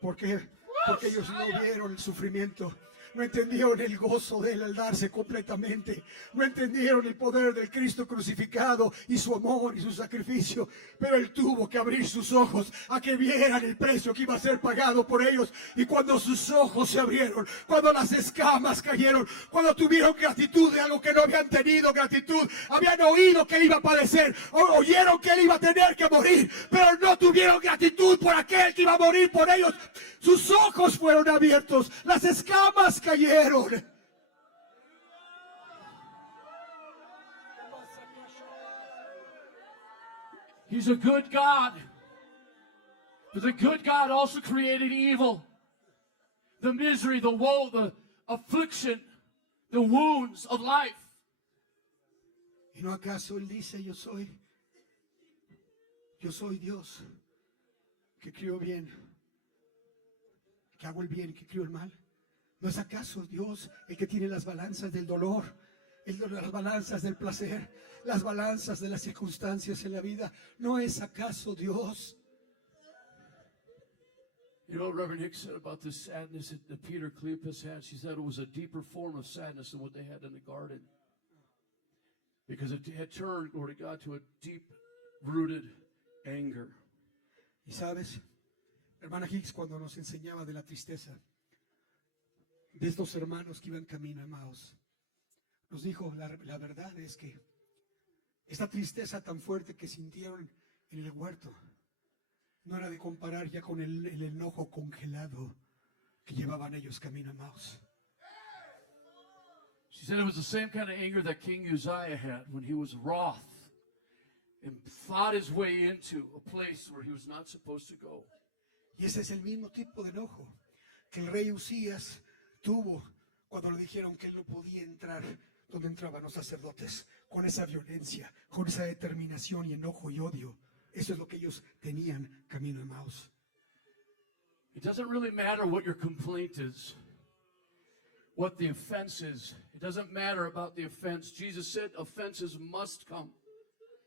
¿Por qué? Porque ellos no vieron el sufrimiento, no entendieron el gozo de Él al darse completamente, no entendieron el poder del Cristo crucificado y su amor y su sacrificio, pero Él tuvo que abrir sus ojos a que vieran el precio que iba a ser pagado por ellos. Y cuando sus ojos se abrieron, cuando las escamas cayeron, cuando tuvieron gratitud de algo que no habían tenido gratitud, habían oído que Él iba a padecer, oyeron que Él iba a tener que morir, pero no tuvieron gratitud por aquel que iba a morir por ellos. Sus ojos fueron abiertos, las escamas cayeron. He's a good God. But the good God also created evil. The misery, the woe, the affliction, the wounds of life. ¿Y no acaso Él dice, yo soy Dios, que crió bien, que hago el bien y que crió el mal? ¿No es acaso Dios el que tiene las balanzas del dolor, las balanzas del placer, las balanzas de las circunstancias en la vida? ¿No es acaso Dios? You know what Reverend Hicks said about this sadness that Peter, Cleopas had? She said it was a deeper form of sadness than what they had in the garden, because it had turned, glory to God, to a deep-rooted anger. Y sabes, hermana Hicks, cuando nos enseñaba de la tristeza de estos hermanos que iban camino a Emmaus, nos dijo, la verdad es que esta tristeza tan fuerte que sintieron en el huerto No era de comparar ya con el enojo congelado que llevaban ellos camino a Emmaus. She said it was the same kind of anger that King Uzziah had when he was wroth and fought his way into a place where he was not supposed to go. Y ese es el mismo tipo de enojo que el rey Usías tuvo cuando le dijeron que él no podía entrar donde entraban los sacerdotes, con esa violencia, con esa determinación y enojo y odio. Eso es lo que ellos tenían camino a Emmaus. It doesn't really matter what your complaint is, what the offense is. It doesn't matter about the offense. Jesus said offenses must come.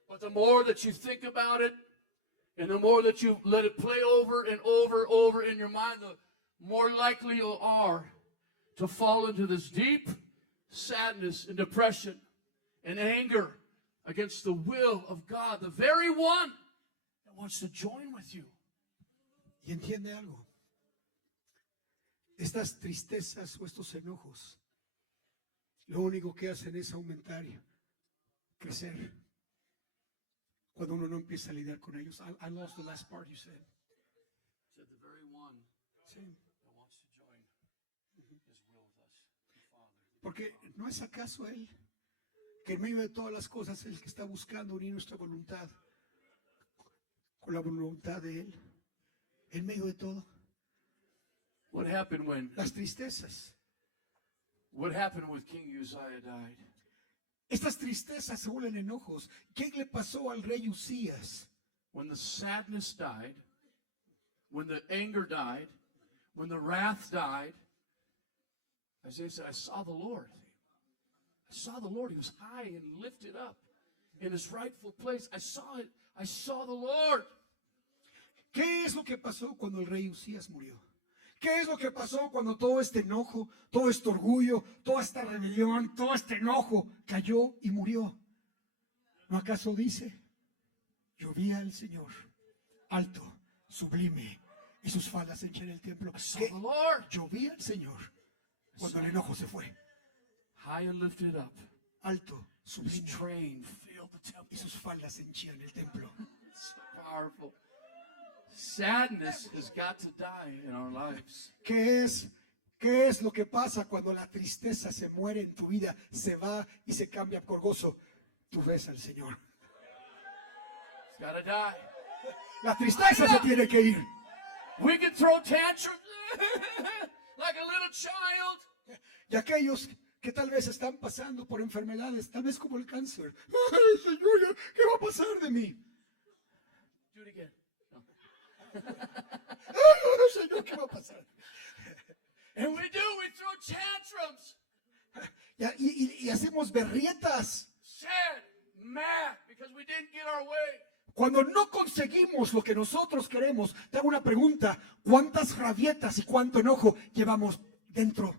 But the more that you think about it, and the more that you let it play over and over in your mind, the more likely you are to fall into this deep sadness and depression and anger against the will of God, the very one that wants to join with you. Y entiende algo. Estas tristezas o estos enojos, lo único que hacen es aumentar, crecer. Cuando uno no empieza a lidiar con ellos. I lost the last part you said. Said the very one Sí. that wants to join his will with us, the Father. Porque ¿no es acaso Él que en medio de todas las cosas es el que está buscando unir nuestra voluntad con la voluntad de Él? En medio de todo. What happened Las tristezas. what happened with King Uzziah died? Estas tristezas se vuelven enojos. ¿Qué le pasó al rey Usías? When the sadness died, when the anger died, when the wrath died, Isaiah said, I saw the Lord. I saw the Lord. He was high and lifted up in his rightful place. I saw it. I saw the Lord. ¿Qué es lo que pasó cuando el rey Usías murió? ¿Qué es lo que pasó cuando todo este enojo, todo este orgullo, toda esta rebelión, todo este enojo cayó y murió? ¿No acaso dice? Yo vi al Señor alto, sublime, y sus faldas henchían el templo. I saw ¿Qué? the Lord. Yo vi al Señor cuando el enojo se fue. High and lifted up. Alto, His sublime, train filled the y temple. sus faldas henchían el templo. It's so powerful. Sadness has got to die in our lives. ¿Qué es lo que pasa cuando la tristeza se muere en tu vida, se va y se cambia por gozo? Tú ves al Señor. It's got to die. La tristeza se tiene que ir. We can throw tantrums like a little child. Y aquellos que tal vez están pasando por enfermedades, tal vez como el cáncer. Ay, Señor, ¿qué va a pasar de mí? Do it again. No. Ay, Señor, ¿qué va a pasar? And we throw tantrums. Y hacemos berrietas. Sad, mad, because we didn't get our way. Cuando no conseguimos lo que nosotros queremos, te hago una pregunta: ¿cuántas rabietas y cuánto enojo llevamos dentro?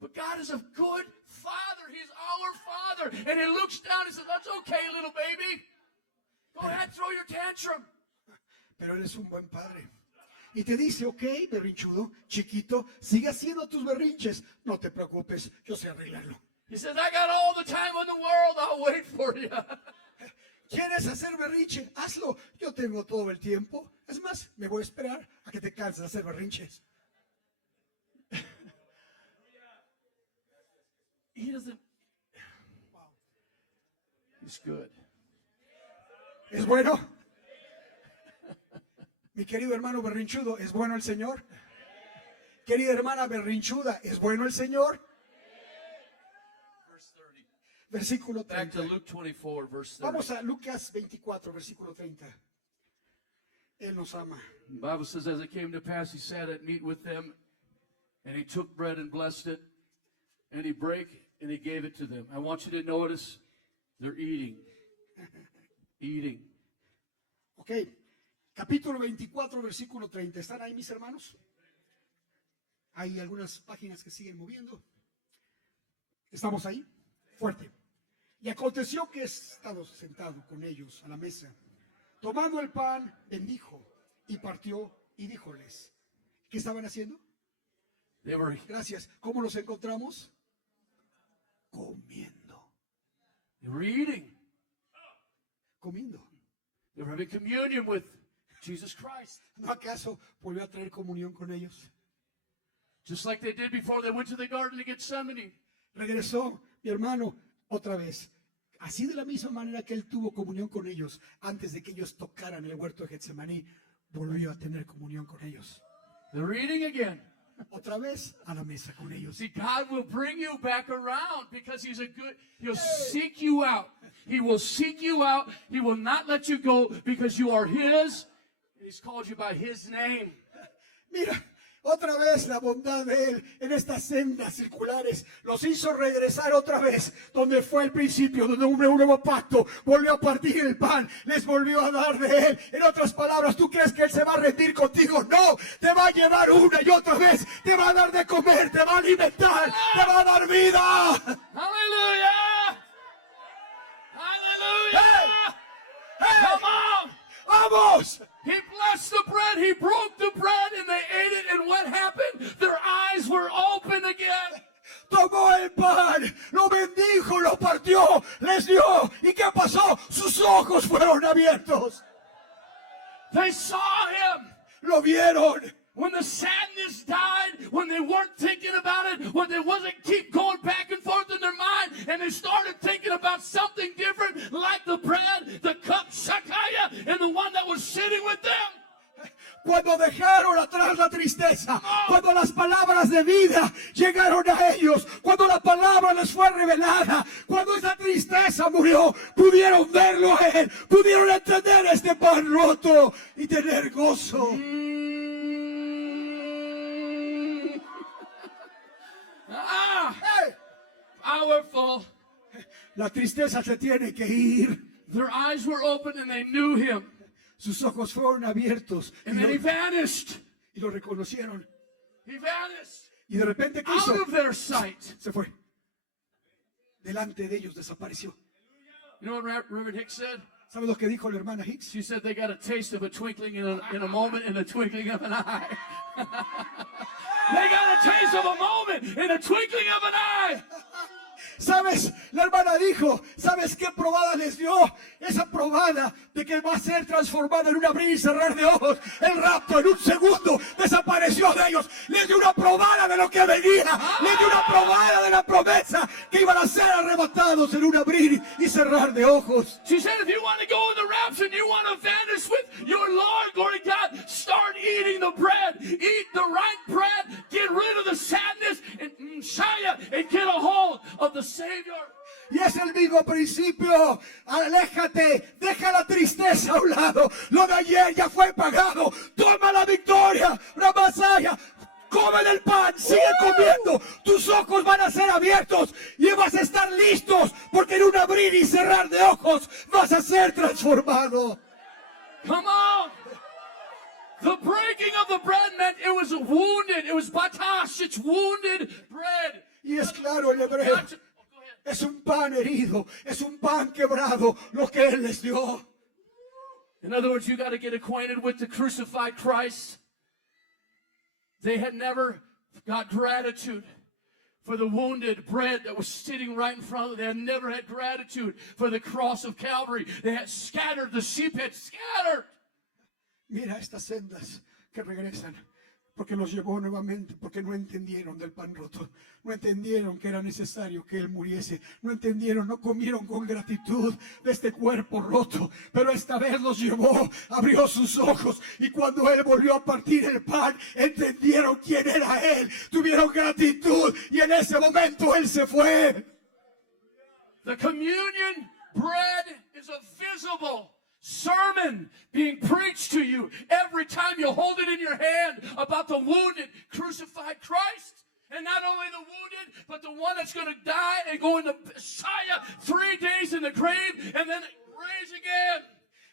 But God is a good Father. He's our Father. And He looks down and says, that's okay, little baby. Go ahead, throw your tantrum. Pero Él es un buen padre. Y te dice, ok, berrinchudo, chiquito, sigue haciendo tus berrinches. No te preocupes, yo sé arreglarlo. He says, I got all the time in the world. I'll wait for you. ¿Quieres hacer berrinche? Hazlo. Yo tengo todo el tiempo. Es más, me voy a esperar a que te canses de hacer berrinches. He doesn't. He's good. ¿Es bueno? Mi querido hermano berrinchudo, ¿es bueno el Señor? Querida hermana berrinchuda, ¿es bueno el Señor? Verse 30. Versículo Back to 30. Luke 24, verse 30. Vamos a Lucas 24, versículo 30. Él nos ama. The Bible says, as it came to pass, he sat at meat with them, and he took bread and blessed it, and he brake and he gave it to them. I want you to notice they're eating. Eating. Ok, capítulo 24, versículo 30. ¿Están ahí mis hermanos? Hay algunas páginas que siguen moviendo. ¿Estamos ahí? Fuerte. Y aconteció que estando sentado con ellos a la mesa, tomando el pan, bendijo y partió y díjoles. ¿Qué estaban haciendo? They were, Gracias. ¿Cómo los encontramos? Comiendo. they were eating. Comiendo. They were having communion with Jesus Christ. ¿No acaso volvió a traer comunión con ellos? Just like they did before they went to the Garden of Gethsemane. Regresó, mi hermano, otra vez. Así de la misma manera que él tuvo comunión con ellos antes de que ellos tocaran el huerto de Getsemaní, volvió a tener comunión con ellos. They're eating again. Otra vez a la mesa con ellos. See, God will bring you back around because He'll seek you out. He will seek you out. He will not let you go because you are His. He's called you by His name. Mira, otra vez la bondad de Él en estas sendas circulares los hizo regresar otra vez donde fue el principio, donde hubo un nuevo pacto, volvió a partir el pan, les volvió a dar de Él. En otras palabras, ¿tú crees que Él se va a rendir contigo? No, te va a llevar una y otra vez, te va a dar de comer, te va a alimentar, te va a dar vida. Hallelujah! Hallelujah! ¡Hey! Come on! ¡Vamos! He blessed the bread. He broke the bread and they ate it. And what happened? Their eyes were open again. Tomó el pan, lo bendijo, lo partió, les dio. ¿Y qué pasó? Sus ojos fueron abiertos. They saw Him. Lo vieron. When the sadness died, when they weren't thinking about it, when they wasn't keep going back and forth in their mind, and they started thinking about something different, like the bread, the cup, Shakaya, and the one that was sitting with them. Cuando dejaron atrás la tristeza, cuando las palabras de vida llegaron a ellos, cuando la palabra les fue revelada, cuando esa tristeza murió, pudieron verlo a Él, pudieron entender este pan roto y tener gozo. Hey. Powerful. La tristeza se tiene que ir. Their eyes were open and they knew Him. Sus ojos fueron abiertos And then He vanished. y lo reconocieron. He vanished. Y de repente, ¿qué Out hizo? of their sight. Se fue. Delante de ellos desapareció. You know what Reverend Hicks said? ¿Sabes lo que dijo la hermana Hicks? She said they got a taste of a twinkling in a moment, in a twinkling of an eye. They got a taste of a moment in a twinkling of an eye. ¿Sabes? La hermana dijo, ¿sabes qué probada les dio? Esa probada de que va a ser transformada en un abrir y cerrar de ojos. El rapto en un segundo desapareció de ellos. Les dio una probada de lo que venía. Les dio una probada de la promesa que iban a ser arrebatados en un abrir y cerrar de ojos. She said if you want to go in the rapture and you want to vanish with your Lord, glory to God, start eating the bread. Eat the right bread. Get rid of the sadness and Shaya and get a hold of the Savior. Y es el mismo principio. Aléjate, deja la tristeza a un lado. Lo de ayer ya fue pagado. Toma la victoria. Ramasaya. Come del pan, sigue comiendo. Tus ojos van a ser abiertos y vas a estar listos, porque en un abrir y cerrar de ojos vas a ser transformado. Come on. The breaking of the bread meant it was wounded. It was batash. It's wounded bread. Y es claro el hebreo. Es un pan herido, es un pan quebrado lo que Él les dio. In other words, you got to get acquainted with the crucified Christ. They had never got gratitude for the wounded bread that was sitting right in front of them. They had never had gratitude for the cross of Calvary. They had scattered, the sheep had scattered. Mira estas sendas que regresan, porque los llevó nuevamente, porque no entendieron del pan roto, no entendieron que era necesario que Él muriese, no entendieron, no comieron con gratitud de este cuerpo roto, pero esta vez los llevó, abrió sus ojos, y cuando Él volvió a partir el pan, entendieron quién era Él, tuvieron gratitud, y en ese momento Él se fue. The communion bread is a visible sermon being preached to you every time you hold it in your hand about the wounded, crucified Christ. And not only the wounded, but the one that's going to die and go into Messiah 3 days in the grave and then raise again.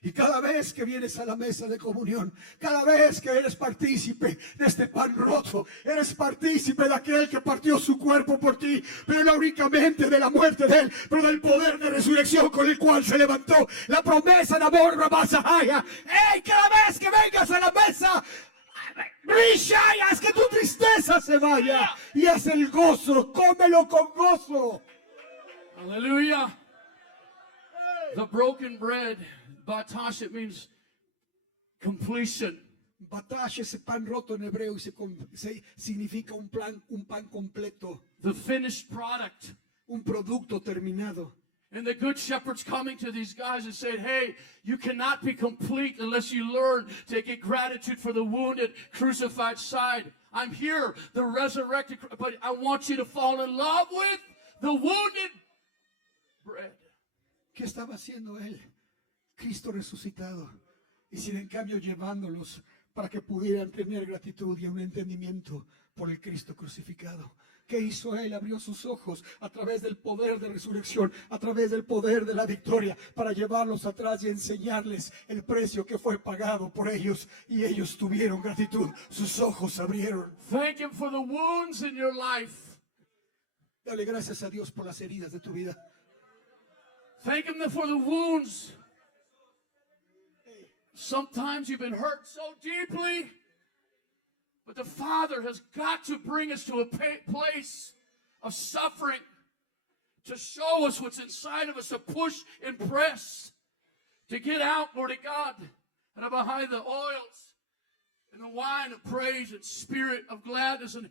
Y cada vez que vienes a la mesa de comunión, cada vez que eres partícipe de este pan roto, eres partícipe de aquel que partió su cuerpo por ti, pero no únicamente de la muerte de Él, pero del poder de resurrección con el cual se levantó. La promesa de amor, Rabasahaya. ¡Ey! Cada vez que vengas a la mesa, brilla, haz que tu tristeza se vaya. Y haz el gozo, cómelo con gozo. Hallelujah. The broken bread, batash, it means completion. Batash, ese pan roto en hebreo, significa un pan completo, The finished product. un producto terminado. And the good shepherd's coming to these guys and saying, hey, you cannot be complete unless you learn to get gratitude for the wounded, crucified side. I'm here, the resurrected, but I want you to fall in love with the wounded bread. ¿Qué estaba haciendo él? Cristo resucitado. Y sin en cambio llevándolos para que pudieran tener gratitud y un entendimiento por el Cristo crucificado. ¿Qué hizo él? Abrió sus ojos a través del poder de resurrección, a través del poder de la victoria, para llevarlos atrás y enseñarles el precio que fue pagado por ellos. Y ellos tuvieron gratitud. Sus ojos se abrieron. Thank Him for the wounds in your life. Dale gracias a Dios por las heridas de tu vida. Thank Him for the wounds. Sometimes you've been hurt so deeply, but the Father has got to bring us to a place of suffering to show us what's inside of us, to push and press, to get out, Lord God, and behind the oils and the wine of praise and spirit of gladness and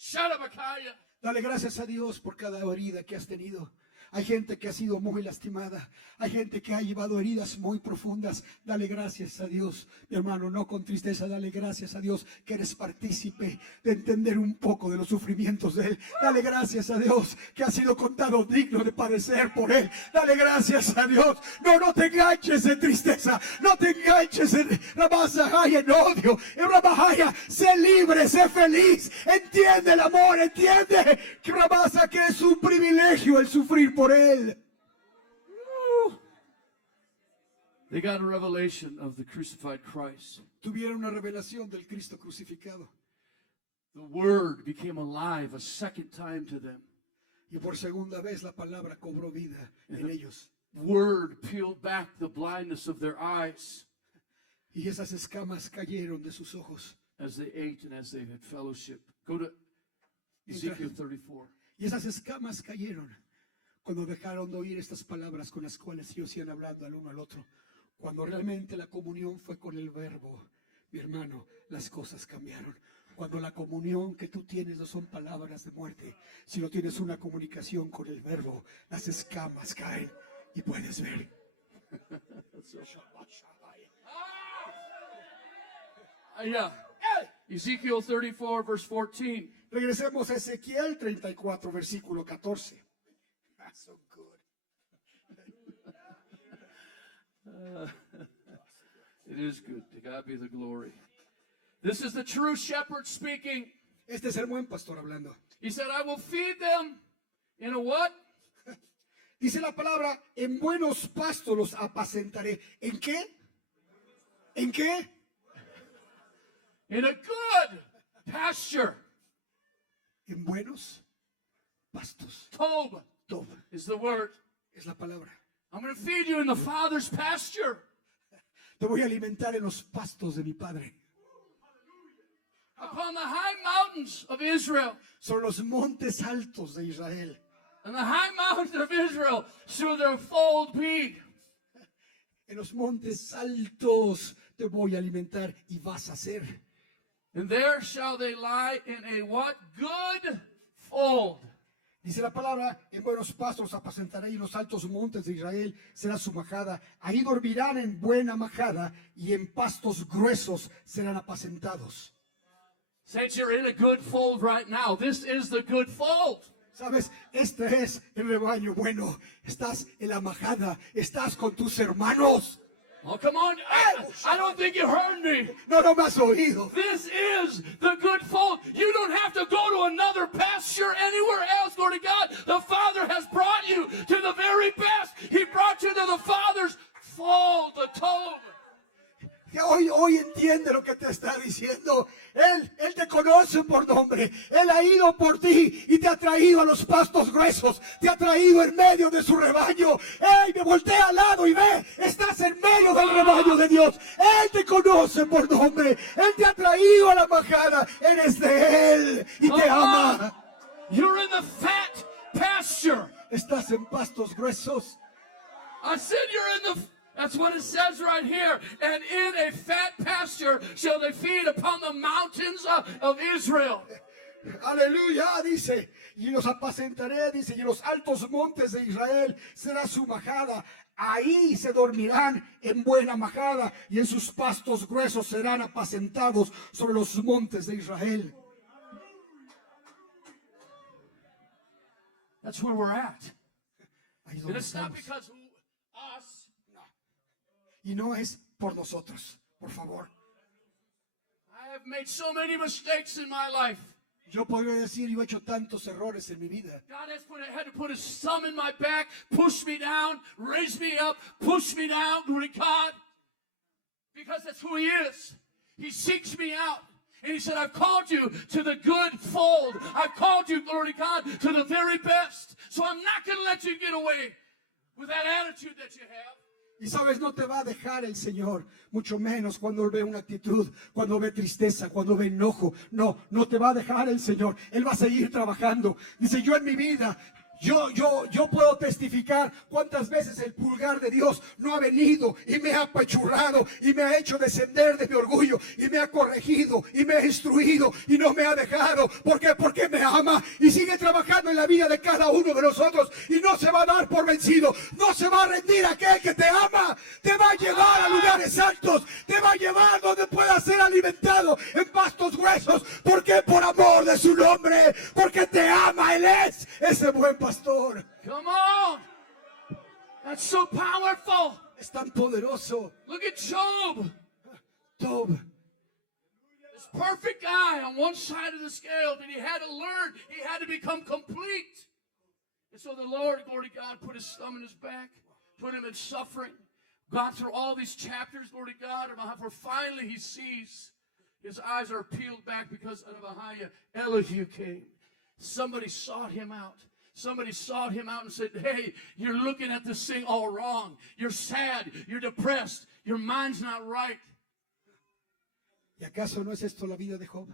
Shadabakaya. Dale gracias a Dios por cada herida que has tenido. Hay gente que ha sido muy lastimada. Hay gente que ha llevado heridas muy profundas. Dale gracias a Dios, mi hermano, no con tristeza. Dale gracias a Dios que eres partícipe de entender un poco de los sufrimientos de Él. Dale gracias a Dios que has sido contado digno de padecer por Él. Dale gracias a Dios. No te enganches en tristeza. No te enganches en Rabasahaya, en odio. En Rabahaya, sé libre, sé feliz. Entiende el amor, entiende que Rabasa, que es un privilegio el sufrir por Él. They got a revelation of the crucified Christ. Tuvieron una revelación del Cristo crucificado. The Word became alive a second time to them. Y por segunda vez la palabra cobró vida en ellos. Word peeled back the blindness of their eyes Y esas escamas cayeron de sus ojos. as they ate and as they had fellowship. Go to Ezekiel 34. Y esas escamas cayeron cuando dejaron de oír estas palabras con las cuales ellos iban hablando al uno al otro. Cuando realmente la comunión fue con el verbo, mi hermano, las cosas cambiaron. Cuando la comunión que tú tienes no son palabras de muerte, sino tienes una comunicación con el verbo, las escamas caen y puedes ver. Yeah. Ezekiel 34, verse 14. Regresemos a Ezequiel 34, versículo 14. That's so good. It is good. To God be the glory. This is the true shepherd speaking. Este es el buen pastor hablando. He said, I will feed them in a what? Dice la palabra, en buenos pastos los apacentaré. ¿En qué? ¿En qué? In a good pasture. En buenos pastos. Tob Tob is the word. es la palabra. I'm going to feed you in the Father's pasture. Te voy a alimentar en los pastos de mi Padre. Upon the high mountains of Israel. Son los montes altos de Israel. And the high mountains of Israel shall their fold be. En los montes altos te voy a alimentar y vas a ser. And there shall they lie in a what? Good fold. Dice la palabra, en buenos pastos apacentaré y en los altos montes de Israel será su majada. Ahí dormirán en buena majada y en pastos gruesos serán apacentados. Saints, you're in a good fold right now. This is the good fold. Sabes, este es el rebaño bueno. Estás en la majada, estás con tus hermanos. Oh, come on. I don't think you heard me. No me has oído. This is the good fold. You don't have to go to another pasture anywhere else. Glory to God. The Father has brought you to the very best. He brought you to the Father's fold, the Tob. Hoy entiende lo que te está diciendo. Él te conoce por nombre. Él ha ido por ti y te ha traído a los pastos gruesos. Te ha traído en medio de su rebaño. ¡Ey! Me voltea al lado y ve. Estás en medio del rebaño de Dios. Él te conoce por nombre. Él te ha traído a la majada. Eres de Él y te ama. You're in the fat pasture. Estás en pastos gruesos. I said you're in the... That's what it says right here. And in a fat pasture shall they feed upon the mountains of Israel. Aleluya, dice, y los apacentaré, dice, y en los altos montes de Israel será su majada. Ahí se dormirán en buena majada y en sus pastos gruesos serán apacentados sobre los montes de Israel. That's where we're at. Ahí es And donde it's not estamos. because of us. Y no es por nosotros, por favor. I have made so many mistakes in my life. Yo podría decir, yo he hecho tantos errores en mi vida. God had to put his thumb in my back, push me down, raise me up, push me down, glory to God. Because that's who he is. He seeks me out. And he said, I've called you to the good fold. I've called you, glory to God, to the very best. So I'm not going to let you get away with that attitude that you have. Y sabes, no te va a dejar el Señor, mucho menos cuando ve una actitud, cuando ve tristeza, cuando ve enojo. No, no te va a dejar el Señor. Él va a seguir trabajando. Dice, yo en mi vida, yo puedo testificar cuántas veces el pulgar de Dios no ha venido y me ha apachurrado y me ha hecho descender de mi orgullo y me ha corregido y me ha instruido y no me ha dejado. ¿Por qué? Porque me ama y sigue trabajando en la vida de cada uno de nosotros y no se va a dar por vencido. No se va a rendir aquel que te ama. Te va a llevar a lugares altos. Te va a llevar donde puedas ser alimentado en pastos gruesos. ¿Por qué? Por amor de su nombre. Porque te ama. Él es ese buen pastor. Come on. That's so powerful. Es tan poderoso. Look at Job. Job, This perfect guy on one side of the scale, but he had to learn. He had to become complete. And so the Lord, glory to God, put his thumb in his back, put him in suffering, gone through all these chapters, glory to God, for finally he sees. His eyes are peeled back because of Ahijah. Elihu came. Somebody sought him out. Somebody sought him out and said, hey, you're looking at this thing all wrong. You're sad. You're depressed. Your mind's not right. ¿Y acaso no es esto la vida de Job?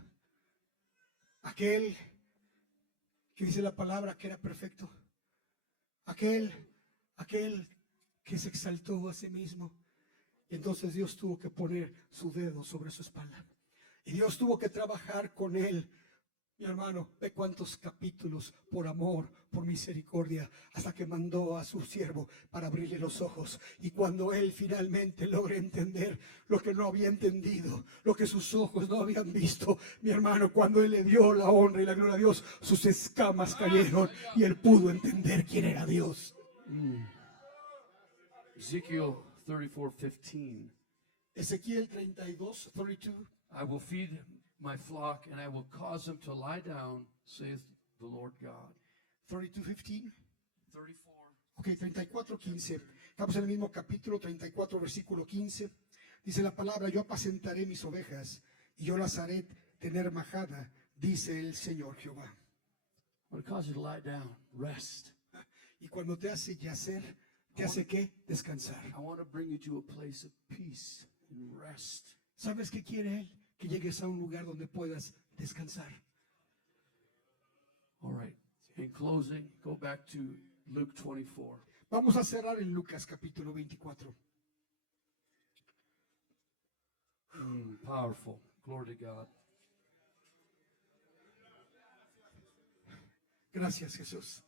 Aquel que dice la palabra que era perfecto. Aquel que se exaltó a sí mismo. Y entonces Dios tuvo que poner su dedo sobre su espalda. Y Dios tuvo que trabajar con él. Mi hermano, ve cuántos capítulos por amor, por misericordia, hasta que mandó a su siervo para abrirle los ojos. Y cuando él finalmente logró entender lo que no había entendido, lo que sus ojos no habían visto, mi hermano, cuando él le dio la honra y la gloria a Dios, sus escamas cayeron y él pudo entender quién era Dios. Ezekiel 34:15. Ezequiel 32, 32. I will feed my flock, and I will cause them to lie down, saith the Lord God. 32:15. 34. Ok, 34:15. Estamos en el mismo capítulo 34, versículo 15. Dice la palabra, yo apacentaré mis ovejas y yo las haré tener majada, dice el Señor Jehová. I will cause you to lie down, rest. Y cuando te hace yacer, ¿te hace qué? Descansar. I want to bring you to a place of peace and rest. ¿Sabes qué quiere Él? Que llegues a un lugar donde puedas descansar. All right. In closing, go back to Luke 24. Vamos a cerrar en Lucas capítulo 24. Powerful. Glory to God. Gracias, Jesús.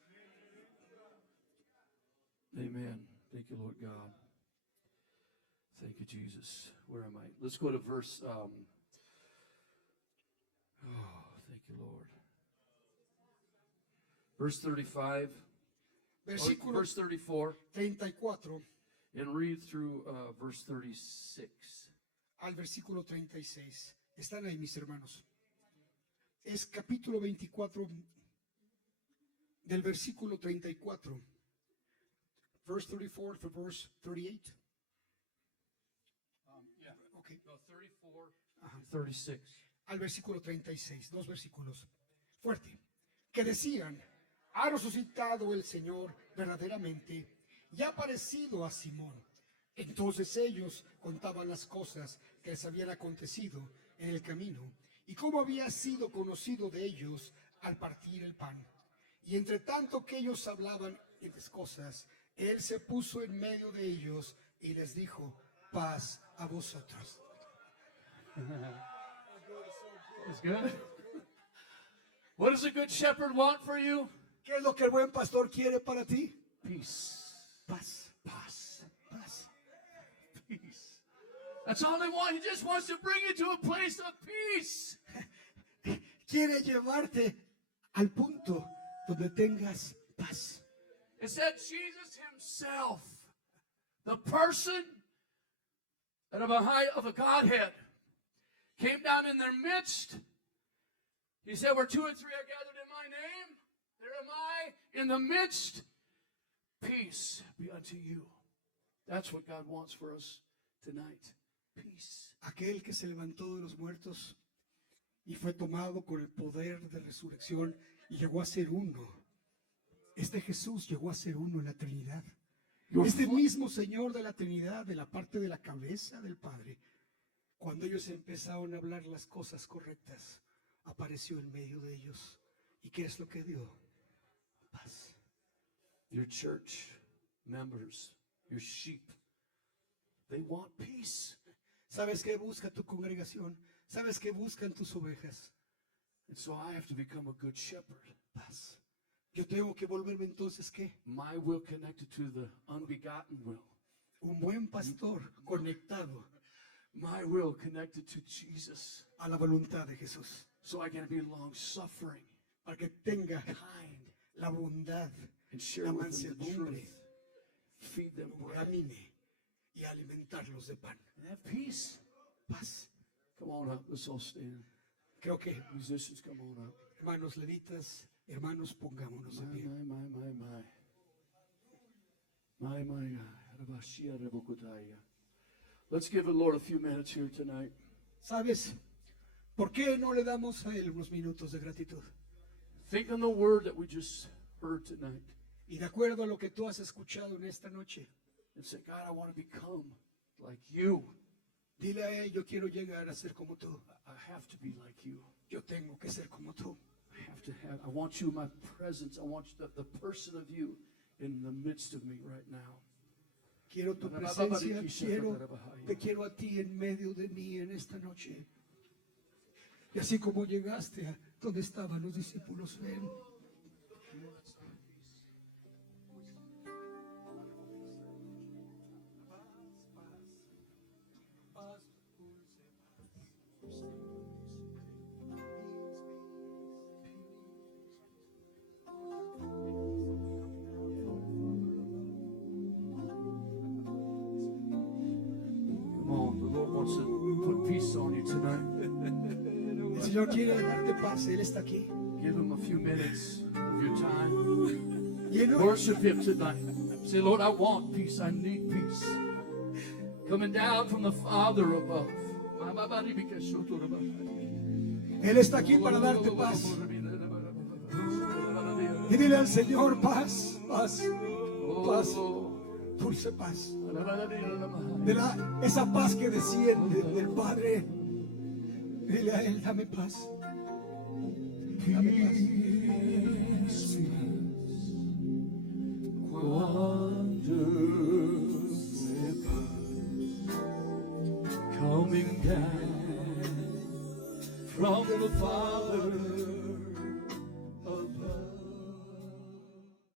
Amen. Thank you, Lord God. Thank you, Jesus. Where am I? Let's go to verse. Thank you, Lord. Verse 35. Versículo Verse 34. 34 And read through verse 36. al versículo 36. Están ahí, mis hermanos. Es capítulo 24 del versículo 34. Verse 34 to verse 38. Okay. No, 34 and 36. Al versículo 36, dos versículos. Fuerte. Que decían, ha resucitado el Señor verdaderamente y ha aparecido a Simón. Entonces ellos contaban las cosas que les habían acontecido en el camino y cómo había sido conocido de ellos al partir el pan. Y entre tanto que ellos hablaban estas cosas, él se puso en medio de ellos y les dijo, paz a vosotros. It's good. What does a good shepherd want for you? ¿Qué es lo que el buen pastor quiere para ti? Peace. Paz, Paz. paz. Peace. That's all they want. He just wants to bring you to a place of peace. Quiere llevarte al punto donde tengas paz. It said Jesus himself, the person that of the Godhead, came down in their midst. He said, where two or three are gathered in my name, there am I in the midst. Peace be unto you. That's what God wants for us tonight. Peace. Aquel que se levantó de los muertos y fue tomado con el poder de resurrección y llegó a ser uno. Este Jesús llegó a ser uno en la Trinidad. Este mismo Señor de la Trinidad, de la parte de la cabeza del Padre, cuando ellos empezaron a hablar las cosas correctas, apareció en medio de ellos. ¿Y qué es lo que dio? Paz. Your church members, your sheep, they want peace. ¿Sabes qué busca tu congregación? ¿Sabes qué buscan tus ovejas? And so I have to become a good shepherd. Paz. Yo tengo que volverme entonces, ¿qué? My will connected to the unbegotten will. Un buen pastor conectado My will connected to Jesus. a la voluntad de Jesús. So I can be long suffering, Para que tenga kind, la bondad, and share la with them the mansedumbre, truth. Feed them bread. camine y alimentarlos de pan. And have peace. Paz. Come on up. Let's all stand. Creo que, Musicians, come on up. hermanos levitas, hermanos, pongámonos de pie. My God. Let's give the Lord a few minutes here tonight. ¿Sabes? ¿Por qué no le damos a Él unos minutos de gratitud? Think on the word that we just heard tonight. Y de acuerdo a lo que tú has escuchado en esta noche, And say, God, I want to become like you. dile a Él, yo quiero llegar a ser como tú. I have to be like you. Yo tengo que ser como tú. I want you in my presence. I want you, the person of you in the midst of me right now. Quiero tu presencia, te quiero a ti en medio de mí en esta noche. Y así como llegaste a donde estaban los discípulos, ven. Come on, the Lord wants to put peace on you tonight. El Señor quiere darte paz, Él está aquí. Give him a few minutes of your time. Lleno, Worship him tonight. Say, Lord, I want peace. I need peace. Coming down from the Father above. Él está aquí para darte paz. Y dile al Señor, paz, paz, paz, dulce paz. Esa paz que desciende del Padre. Dile a Él, dame paz. Dame paz. Coming down from the Father